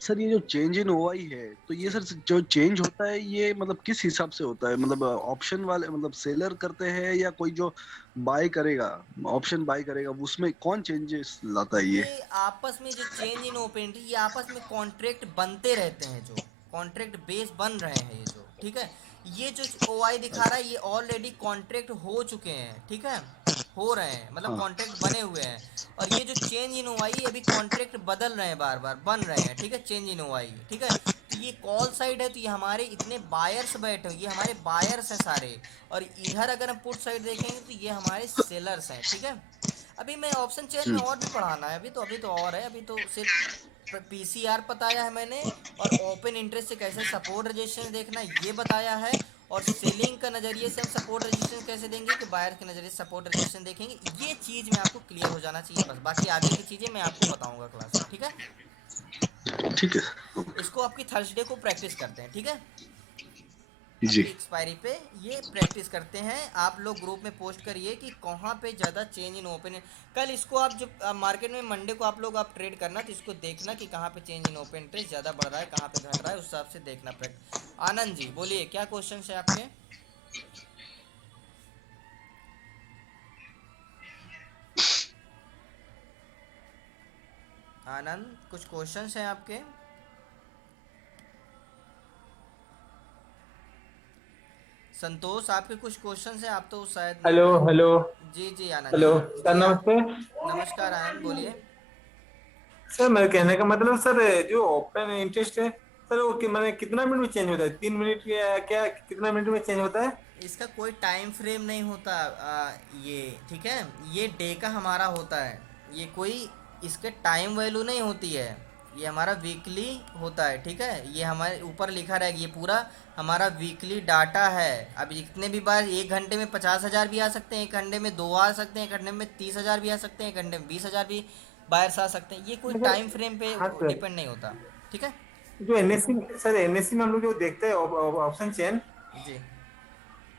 सर ये जो चेंज इन ओआई है, तो ये सर जो चेंज होता है ये मतलब किस हिसाब से होता है? मतलब ऑप्शन वाले मतलब सेलर करते हैं या कोई जो बाय करेगा, ऑप्शन बाय करेगा, उसमें कौन चेंजेस लाता है ये? ये आपस में जो चेंज इन ओपन, ये आपस में कॉन्ट्रैक्ट बनते रहते हैं, जो कॉन्ट्रैक्ट बेस बन रहे हैं ये जो, ठीक है? ये जो ओआई दिखा रहा है ये ऑलरेडी कॉन्ट्रैक्ट हो चुके हैं, ठीक है? हो रहे हैं, मतलब हाँ कॉन्ट्रैक्ट बने हुए हैं। और ये जो चेंज इन ओआई अभी कॉन्ट्रैक्ट बदल रहे हैं, बार बार बन रहे हैं, ठीक है? चेंज इन ओआई, ठीक है? तो ये कॉल साइड है तो ये हमारे इतने बायर्स बैठे हैं, ये हमारे बायर्स हैं सारे। और इधर अगर हम पुट साइड देखेंगे तो ये हमारे सेलर्स हैं, ठीक है? अभी मैं ऑप्शन चेन में और भी पढ़ाना है, अभी तो और है, अभी तो सिर्फ पीसीआर बताया है मैंने, और ओपन इंटरेस्ट से कैसे सपोर्ट रजिस्टेंस देखना ये बताया है, और सेलिंग का नज़रिए से हम सपोर्ट रजिस्टेंस कैसे देंगे कि बायर के नज़रिए से सपोर्ट रजिस्टेंस देखेंगे। ये चीज़ में आपको क्लियर हो जाना चाहिए बस, बाकी आगे की चीज़ें मैं आपको बताऊंगा क्लास में, ठीक है? ठीक है। इसको आपकी थर्सडे को प्रैक्टिस करते हैं, ठीक है? जी। एक्सपायरी पे ये प्रैक्टिस करते हैं। आप लोग ग्रुप में पोस्ट करिए कि कहाँ पे ज़्यादा चेंज इन ओपन। कल इसको आप जब मार्केट में मंडे को आप लोग आप ट्रेड करना तो इसको देखना कि कहाँ पे चेंज इन ओपन इंटरेस्ट ज़्यादा बढ़ रहा है, कहाँ पे घट रहा है, उस हिसाब से देखना। आनंद जी बोलिए, क्या क्वेश्चन है आपके? आनंद, कुछ क्वेश्चंस हैं आपके? संतोष, आपके कुछ क्वेश्चंस हैं? आप तो शायद हेलो हेलो। जी जी आनंद हेलो जी। सर, जी नमस्ते। नमस्कार आनंद, बोलिए। सर मेरे कहने का मतलब सर, जो ओपन इंटरेस्ट है सर, वो मैंने कितना मिनट में चेंज होता है? 3 मिनट या क्या, कितना मिनट में चेंज होता है? इसका कोई टाइम फ्रेम नहीं होता। ये ठीक है, ये डे का हमारा होता है। ये कोई इसके टाइम वैल्यू नहीं होती है। ये हमारा वीकली होता है, ठीक है। ये हमारे ऊपर लिखा रहेगा, ये पूरा हमारा वीकली डाटा है। अब इतने भी बार, 1 घंटे में 50,000 भी आ सकते हैं, 1 घंटे में 2 आ सकते हैं, 1 घंटे में 30,000 भी आ सकते हैं, 1 घंटे में 20,000 भी बायर्स आ सकते हैं। ये कोई मगर टाइम फ्रेम पे हाँ सर, डिपेंड नहीं होता, ठीक है। जो एनएससी, सर एनएससी में हम लोग जो देखते हैं ऑप्शन चेन जी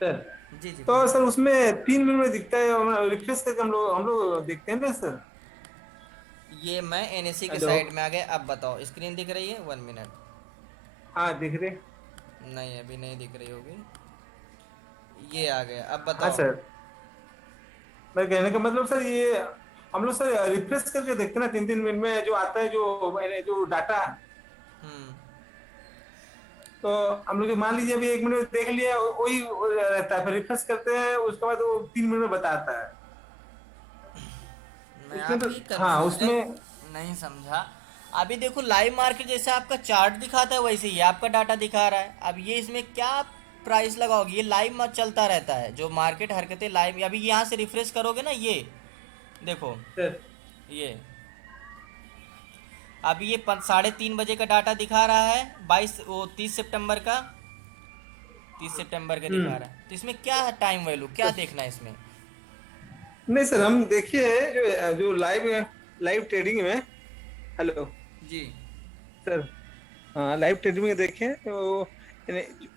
सर, जी जी तो बोलिए। सर उसमें 3 मिनट में दिखता है, रिफ्रेश करके हम लोग देखते हैं ना सर। ये मैं एनएससी के हेलो। साइड में आ गया। अब बताओ, स्क्रीन दिख रही है? 1 मिनट। हाँ दिख रहे। नहीं अभी नहीं दिख रही होगी। ये आ गया, अब हाँ बताओ। सर, मेरे कहने का मतलब सर, ये हम लोग सर रिफ्रेश करके देखते हैं ना, 3 3 मिनट में जो आता है, जो डाटा। हम्म। तो हम लोग मान लीजिए अभी 1 मिनट में देख लिया, वही रहता है, फिर रिफ्रेश करते हैं, उसके बाद वो 3 मिनट में बताता है। मैं उसमें तो आपकी हाँ, कंफ्यूजन उसमें नहीं समझा। अभी देखो, लाइव मार्केट जैसे आपका चार्ट दिखाता है वैसे ही आपका डाटा दिखा रहा है। अब ये इसमें क्या प्राइस लगाओगे? ये लाइव मत चलता रहता है, जो मार्केट हरकतें लाइव। अभी यहाँ से रिफ्रेश करोगे ना, ये देखो, सर। ये अभी ये 3:30 बजे का डाटा दिखा रहा है, 30 सितंबर का। 30 सितंबर का दिखा हम्म। रहा है, तो इसमें क्या है टाइम वैल्यू, क्या देखना है इसमें? नहीं सर, हम देखिए जो जो लाइव लाइव ट्रेडिंग में। हेलो जी सर। हाँ, लाइव ट्रेडिंग में देखें तो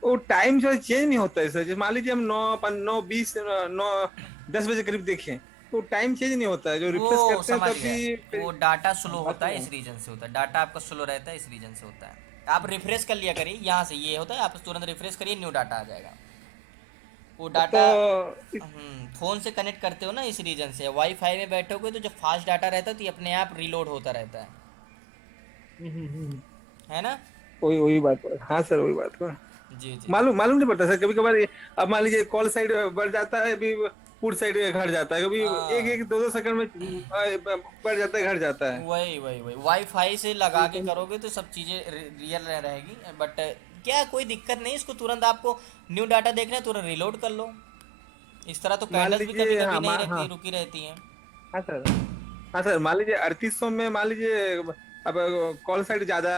वो टाइम जो चेंज नहीं होता है सर। जैसे मान लीजिए हम 9:20 9:10 बजे करीब देखें, तो टाइम चेंज नहीं होता है, जो रिफ्रेश वो करते हैं समझ तब गए, भी वो डाटा स्लो बात होता है, है। इस रीजन से होता है। डाटा आपका स्लो रहता है, इस रीजन से होता है। आप रिफ्रेश कर लिया करिए, यहाँ से ये होता है, आप तुरंत रिफ्रेश करिए, न्यू डाटा आ जाएगा। वो डाटा तो फ़ोन से कनेक्ट करते हो ना, इस रीजन से। वाईफाई में बैठोगे तो जब फास्ट डाटा रहता है तो ये अपने आप रीलोड होता रहता है ना। वही वही बात है। हाँ सर, वही बात है। जी जी जी। मालूम मालूम नहीं पड़ता सर, कभी कभार अब मान लीजिए कॉल साइड बढ़ जाता है, अभी पुट साइड घट जाता है, कभी एक हाँ, एक 2 2 सेकंड में बढ़ जाता है, घट जाता है। वही वाईफाई से लगा के करोगे तो सब चीज़ें रियल रहेगी। बट क्या, कोई दिक्कत नहीं, इसको तुरंत आपको न्यू डाटा देखना है, तुरंत रिलोड कर लो। इस तरह तो मान कैंडल्स भी कभी लीजिए कभी हाँ नहीं हाँ रहती, रुकी रहती हैं। हाँ सर। हाँ सर, मान लीजिए 3800 में, मान लीजिए अब कॉल साइड ज्यादा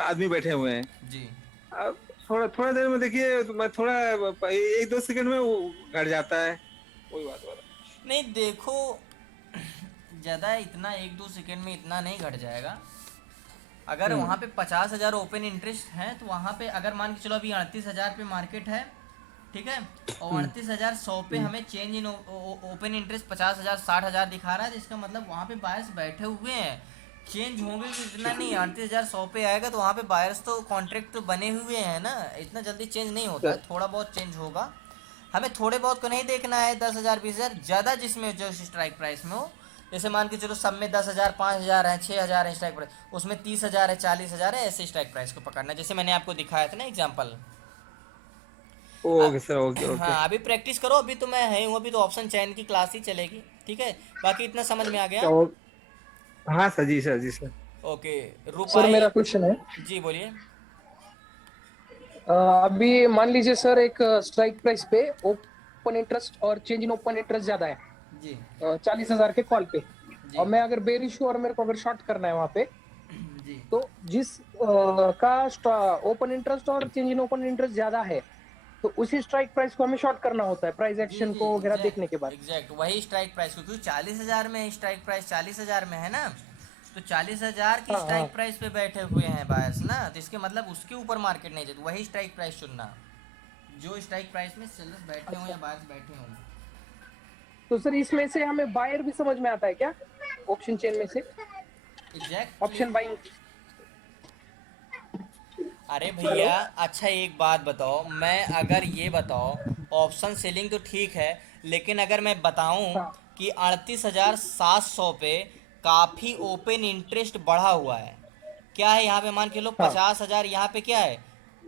आदमी बैठे हुए हैं। जी अब थोड़ा थोड़ा देर में देखिए तो मैं थोड़ा 1 2 सेकंड में वो घट जाता है। वही बात हो रहा नहीं देखो, ज़्यादा इतना 1 2 सेकंड में इतना नहीं घट जाएगा। अगर है। वहाँ पे 50,000 ओपन इंटरेस्ट है तो वहाँ पे अगर मान के चलो अभी 38,000 पे मार्केट है, ठीक है, और 38,100 पे हमें चेंज इन ओपन इंटरेस्ट 50,000 60,000 दिखा रहा है, तो इसका मतलब वहाँ पे बायर्स बैठे हुए हैं। चेंज होंगे तो इतना नहीं, 38,100 पे आएगा तो वहाँ पे बायर्स तो कॉन्ट्रैक्ट तो बने हुए हैं ना, इतना जल्दी चेंज नहीं होता है, थोड़ा बहुत चेंज होगा। हमें थोड़े बहुत को नहीं देखना है, 10,000 20,000 ज़्यादा, जिसमें जो स्ट्राइक प्राइस में हो। जैसे मान के चलो सब में 10,000 5,000 है, 6,000 है स्ट्राइक प्राइस, उसमें 30,000 है 40,000 है, ऐसे स्ट्राइक प्राइस को पकड़ना, जैसे मैंने आपको दिखाया था ना example. Okay sir, okay okay. हाँ अभी प्रैक्टिस करो, अभी तो मैं है हूँ, अभी तो ऑप्शन चैन की क्लास ही चलेगी, ठीक है। बाकी इतना समझ में आ गया? तो हाँ सर, जी सर, जी सर। ओके। सर रुपाई मेरा क्वेश्चन है, जी बोलिए। अभी मान लीजिए सर, एक स्ट्राइक प्राइस पे ओपन इंटरेस्ट और चेंज इन ओपन इंटरेस्ट ज्यादा है जी 40,000 के कॉल पे, जी और मैं अगर बेरिश हूँ और मेरे को अगर शॉर्ट करना है वहां पे, जी तो जिस का ओपन इंटरेस्ट और चेंज इन ओपन इंटरेस्ट ज्यादा है, तो उसी स्ट्राइक प्राइस को हमें शॉर्ट करना होता है प्राइस जी एक्शन जी को वगैरह देखने एग्जैक्ट के बाद। एग्जैक्ट वही स्ट्राइक प्राइस, क्योंकि 40,000 में स्ट्राइक प्राइस 40,000 में है ना, तो 40,000 की हाँ, स्ट्राइक हाँ। प्राइस पे बैठे हुए हैं बायर्स ना, तो इसके मतलब उसके ऊपर मार्केट नहीं जाती, वही स्ट्राइक प्राइस चुनना जो स्ट्राइक प्राइस में सेलर्स बैठे हों या बायर्स बैठे हों। तो सर इसमें से हमें बायर भी समझ में आता है क्या, ऑप्शन चेन में से एग्जैक्टली। Option buying? अरे भैया अच्छा एक बात बताओ, मैं अगर ये बताओ ऑप्शन सेलिंग तो ठीक है, लेकिन अगर मैं बताऊं हाँ। कि 38,700 पे काफ़ी ओपन इंटरेस्ट बढ़ा हुआ है, क्या है यहाँ पे, मान के लो हाँ। 50,000 यहाँ पे क्या है,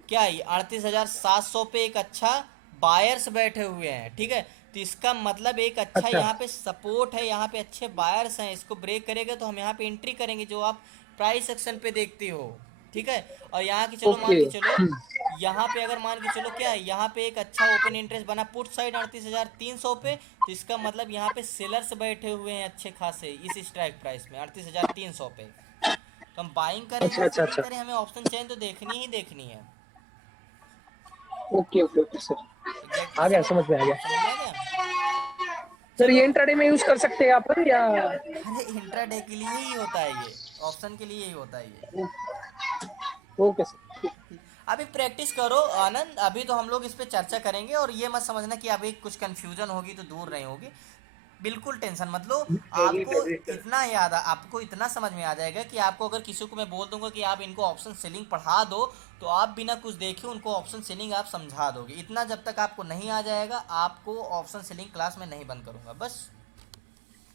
क्या है 38,700 पे एक अच्छा बायर्स बैठे हुए हैं, ठीक है, तो इसका मतलब एक अच्छा अच्छा। यहाँ पे सपोर्ट है, यहाँ पे अच्छे बायर्स हैं, इसको ब्रेक करेगा तो हम यहाँ पे एंट्री करेंगे जो आप प्राइस सेक्शन पे देखते हो, ठीक है। और यहाँ की चलो मान ओके। के चलो, यहाँ पे अगर मान के चलो क्या है, यहाँ पे एक अच्छा ओपन इंटरेस्ट बना पुट साइड 38,300 पे, तो इसका मतलब यहाँ पे सेलर्स बैठे हुए हैं अच्छे खासे इस स्ट्राइक प्राइस में 38,300 पे, तो हम बाइंग करें अच्छा या अच्छा सेलिंग अच्छा। करें, हमें ऑप्शन चेन तो देखनी ही देखनी है। Okay okay okay sir, exactly आ गया, समझ समझ में आ गया। समझ में आ गया। सर चलो, ये इंट्राडे में यूज कर सकते हैं अपन या? अरे इंट्राडे के लिए ही होता है ये, ऑप्शन के लिए ही होता है ये। Okay sir. अभी प्रैक्टिस करो आनंद, अभी तो हम लोग इस पे चर्चा करेंगे, और ये मत समझना कि अभी कुछ कंफ्यूजन होगी तो दूर नहीं होगी, बिल्कुल टेंशन मत लो। आपको इतना समझ में आ जाएगा कि आपको अगर किसी को मैं बोल दूंगा कि आप इनको ऑप्शन सेलिंग पढ़ा दो, तो आप बिना कुछ देखे उनको ऑप्शन सेलिंग आप समझा दोगे। इतना जब तक आपको नहीं आ जाएगा, आपको ऑप्शन सेलिंग क्लास में नहीं बंद करूंगा बस।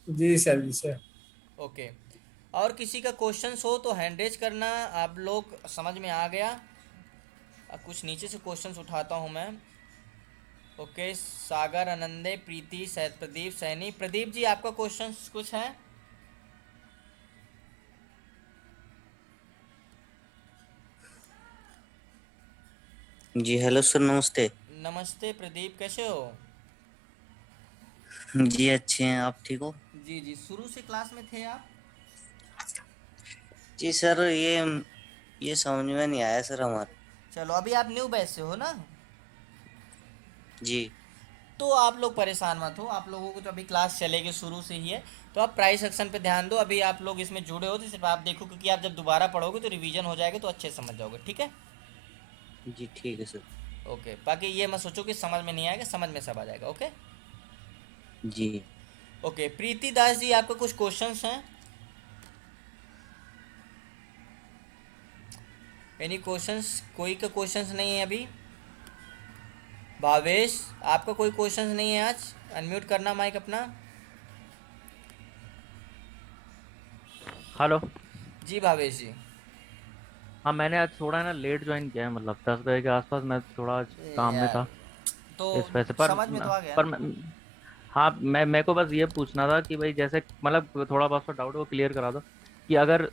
जी सर, जी सर। ओके, और किसी का क्वेश्चंस हो तो हैंड रेज करना। आप लोग समझ में आ गया? अब कुछ नीचे से क्वेश्चंस उठाता हूँ मैं। ओके, सागर, आनंदे, प्रीति, प्रदीप, सैनी। प्रदीप जी आपका क्वेश्चन कुछ है? जी हेलो सर, नमस्ते। नमस्ते प्रदीप, कैसे हो? जी अच्छे हैं, आप ठीक हो? जी जी, शुरू से क्लास में थे आप? जी सर, ये समझ में नहीं आया सर हमारे। चलो, अभी आप न्यू बैच से हो ना? जी। तो आप लोग परेशान मत हो, आप लोगों को तो अभी क्लास चलेगी, शुरू से ही है, तो आप प्राइस सेक्शन पे ध्यान दो। अभी आप लोग इसमें जुड़े हो तो सिर्फ आप देखो, क्योंकि आप जब दोबारा पढ़ोगे तो रिवीजन हो जाएगा, तो अच्छे समझ जाओगे, ठीक है? जी ठीक है सर। ओके, बाकी ये मत सोचो कि समझ में नहीं आएगा, समझ में सब आ जाएगा। ओके जी। ओके, प्रीति दास जी आपका कुछ क्वेश्चंस हैं? Any questions? कोई का क्वेश्चंस नहीं है अभी? भावेश आपका कोई क्वेश्चंस नहीं है आज? अनम्यूट करना माइक अपना। हेलो। जी भावेश जी। हाँ, मैंने आज थोड़ा ना लेट ज्वाइन किया है, मतलब 10 बजे के आसपास। मैं थोड़ा आज काम में था, तो इस वजह से। पर समझ में तो आ गया पर ना? हाँ, मेरे को बस ये पूछना था कि भाई जैसे मतलब थोड़ा बहुत डाउट वो क्लियर करा दो कि अगर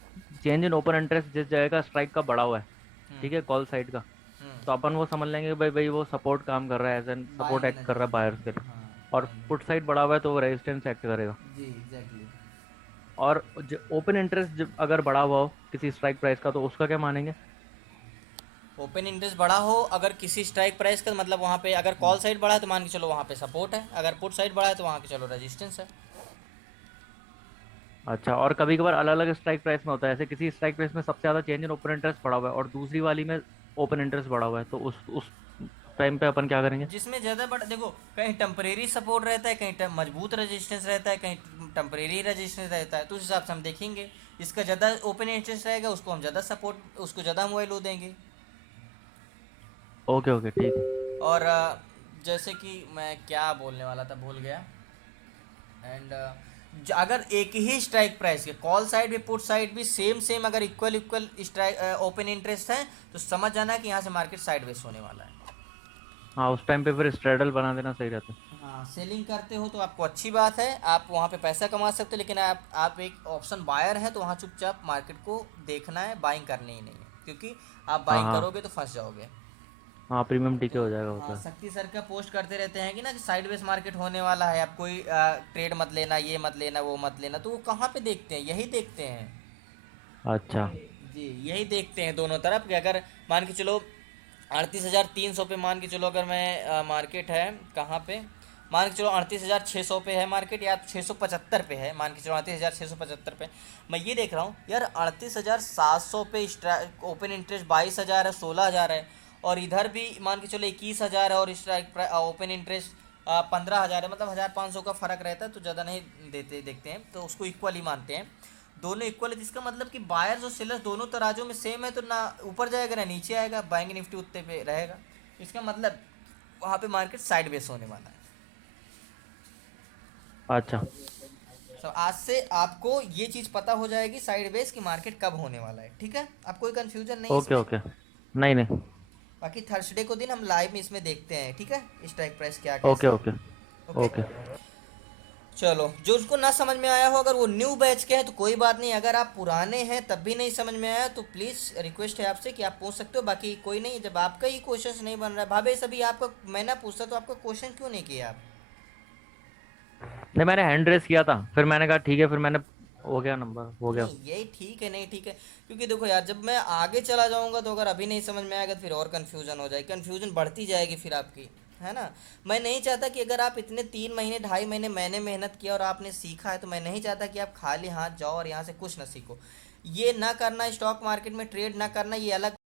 चेंज इन ओपन इंटरेस्ट जिस जगह का स्ट्राइक का बढ़ा हुआ है, ठीक है, कॉल साइड का, तो अपन वो समझ लेंगे कि भाई वो सपोर्ट काम कर रहा है, एज एन सपोर्ट एक्ट कर रहा है बायर्स के लिए, और पुट साइड बढ़ा हुआ है तो वो रेजिस्टेंस एक्ट करेगा। जी एग्जैक्टली। और ओपन इंटरेस्ट अगर बढ़ा हुआ हो किसी स्ट्राइक प्राइस का, तो उसका क्या मानेंगे? ओपन इंटरेस्ट बढ़ा हो अगर किसी स्ट्राइक प्राइस का, मतलब वहाँ पे अगर कॉल साइड बढ़ा है तो मान के चलो वहाँ पे सपोर्ट है, अगर पुट साइड बढ़ा है तो वहाँ के चलो रेजिस्टेंस है। अच्छा, और कभी कभार अलग अलग स्ट्राइक प्राइस में होता है, ऐसे किसी स्ट्राइक प्राइस में सबसे ज़्यादा चेंज इन ओपन इंटरेस्ट बढ़ा हुआ है और दूसरी वाली में ओपन इंटरेस्ट बढ़ा हुआ है, तो उस टाइम पे अपन क्या करेंगे? जिसमें ज़्यादा बड़ा, देखो कहीं टेम्परेरी सपोर्ट रहता है, कहीं मजबूत रेजिस्टेंस रहता है, कहीं टेम्परेरी रेजिस्टेंस रहता है, तो उस हिसाब से हम देखेंगे। इसका ज़्यादा ओपन इंटरेस्ट रहेगा उसको हम ज़्यादा सपोर्ट, उसको ज़्यादा हम वैल्यू देंगे। ओके ओके, ठीक है। और जैसे कि मैं क्या बोलने वाला था भूल गया। एंड अगर एक ही स्ट्राइक प्राइस के कॉल साइड भी पुट साइड भी सेम अगर इक्वल स्ट्राइक ओपन इंटरेस्ट है, तो समझ जाना कि यहाँ से मार्केट साइडवेज होने वाला है। हाँ, उस टाइम पे फिर स्ट्रेडल बना देना सही रहता है। हाँ, सेलिंग करते हो तो आपको अच्छी बात है, आप वहाँ पे पैसा कमा सकते हो, लेकिन आप एक ऑप्शन बायर है तो वहाँ चुपचाप मार्केट को देखना है, बाइंग करनी ही नहीं है, क्योंकि आप बाइंग हाँ। करोगे तो फंस जाओगे। हाँ, प्रीमियम टीके हो जाएगा होता हाँ, है। शक्ति सर का पोस्ट करते रहते हैं कि ना कि साइडवेज मार्केट होने वाला है, आप कोई ट्रेड मत लेना, ये मत लेना, वो मत लेना, तो वो कहाँ पे देखते हैं? यही देखते हैं अच्छा। जी, यही देखते हैं दोनों तरफ कि अगर मान के चलो 38,300 पे मान के चलो, अगर मैं मार्केट है कहाँ पे, मान के चलो 38,600 पे है मार्केट, या 675 पे है, मान के चलो 38,675 पे। मैं ये देख रहा हूँ यार 38,700 पे ओपन इंटरेस्ट 22,000 है, 16,000 है, और इधर भी मान के चलो 21,000 है, और स्ट्राइक ओपन इंटरेस्ट 15,000 है, मतलब 1,500 का फ़र्क रहता है, तो ज़्यादा नहीं देखते हैं, तो उसको इक्वल ही मानते हैं। दोनों इक्वल है, जिसका मतलब कि बायर्स और सेलर्स दोनों तराजों में सेम है, तो ना ऊपर जाएगा ना नीचे आएगा, बैंक निफ्टी उतने पे रहेगा। इसका मतलब वहाँ पे मार्केट साइड बेस होने वाला है। अच्छा तो आज से आपको ये चीज़ पता हो जाएगी साइड बेस की मार्केट कब होने वाला है, ठीक है? आप कोई कंफ्यूजन नहीं ओके इसमें? ओके, नहीं नहीं, बाकी थर्सडे को दिन हम लाइव में इसमें देखते हैं, ठीक है, स्ट्राइक प्राइस क्या ओके कैसे ओके ओके। चलो, जो उसको ना समझ में आया हो, अगर वो न्यू बैच के हैं तो कोई बात नहीं, अगर आप पुराने हैं तब भी नहीं समझ में आया तो प्लीज़ रिक्वेस्ट है आपसे कि आप पूछ सकते हो, बाकी कोई नहीं। जब आपका ही क्वेश्चन नहीं बन रहा है भावे सभी, आपका मैं ना पूछता तो आपका क्वेश्चन क्यों नहीं किया आप? नहीं, मैंने हैंड रेस किया था, फिर मैंने कहा ठीक है, फिर मैंने हो गया, नंबर हो गया। नहीं यही ठीक है, नहीं ठीक है, क्योंकि देखो यार जब मैं आगे चला जाऊंगा तो अगर अभी नहीं समझ में आएगा तो फिर और कन्फ्यूजन हो जाएगी, कन्फ्यूजन बढ़ती जाएगी फिर आपकी, है ना? मैं नहीं चाहता कि अगर आप इतने 3 महीने 2.5 महीने मैंने मेहनत किया और आपने सीखा है, तो मैं नहीं चाहता कि आप खाली हाथ जाओ और यहाँ से कुछ ना सीखो। ये ना करना, स्टॉक मार्केट में ट्रेड ना करना, ये अलग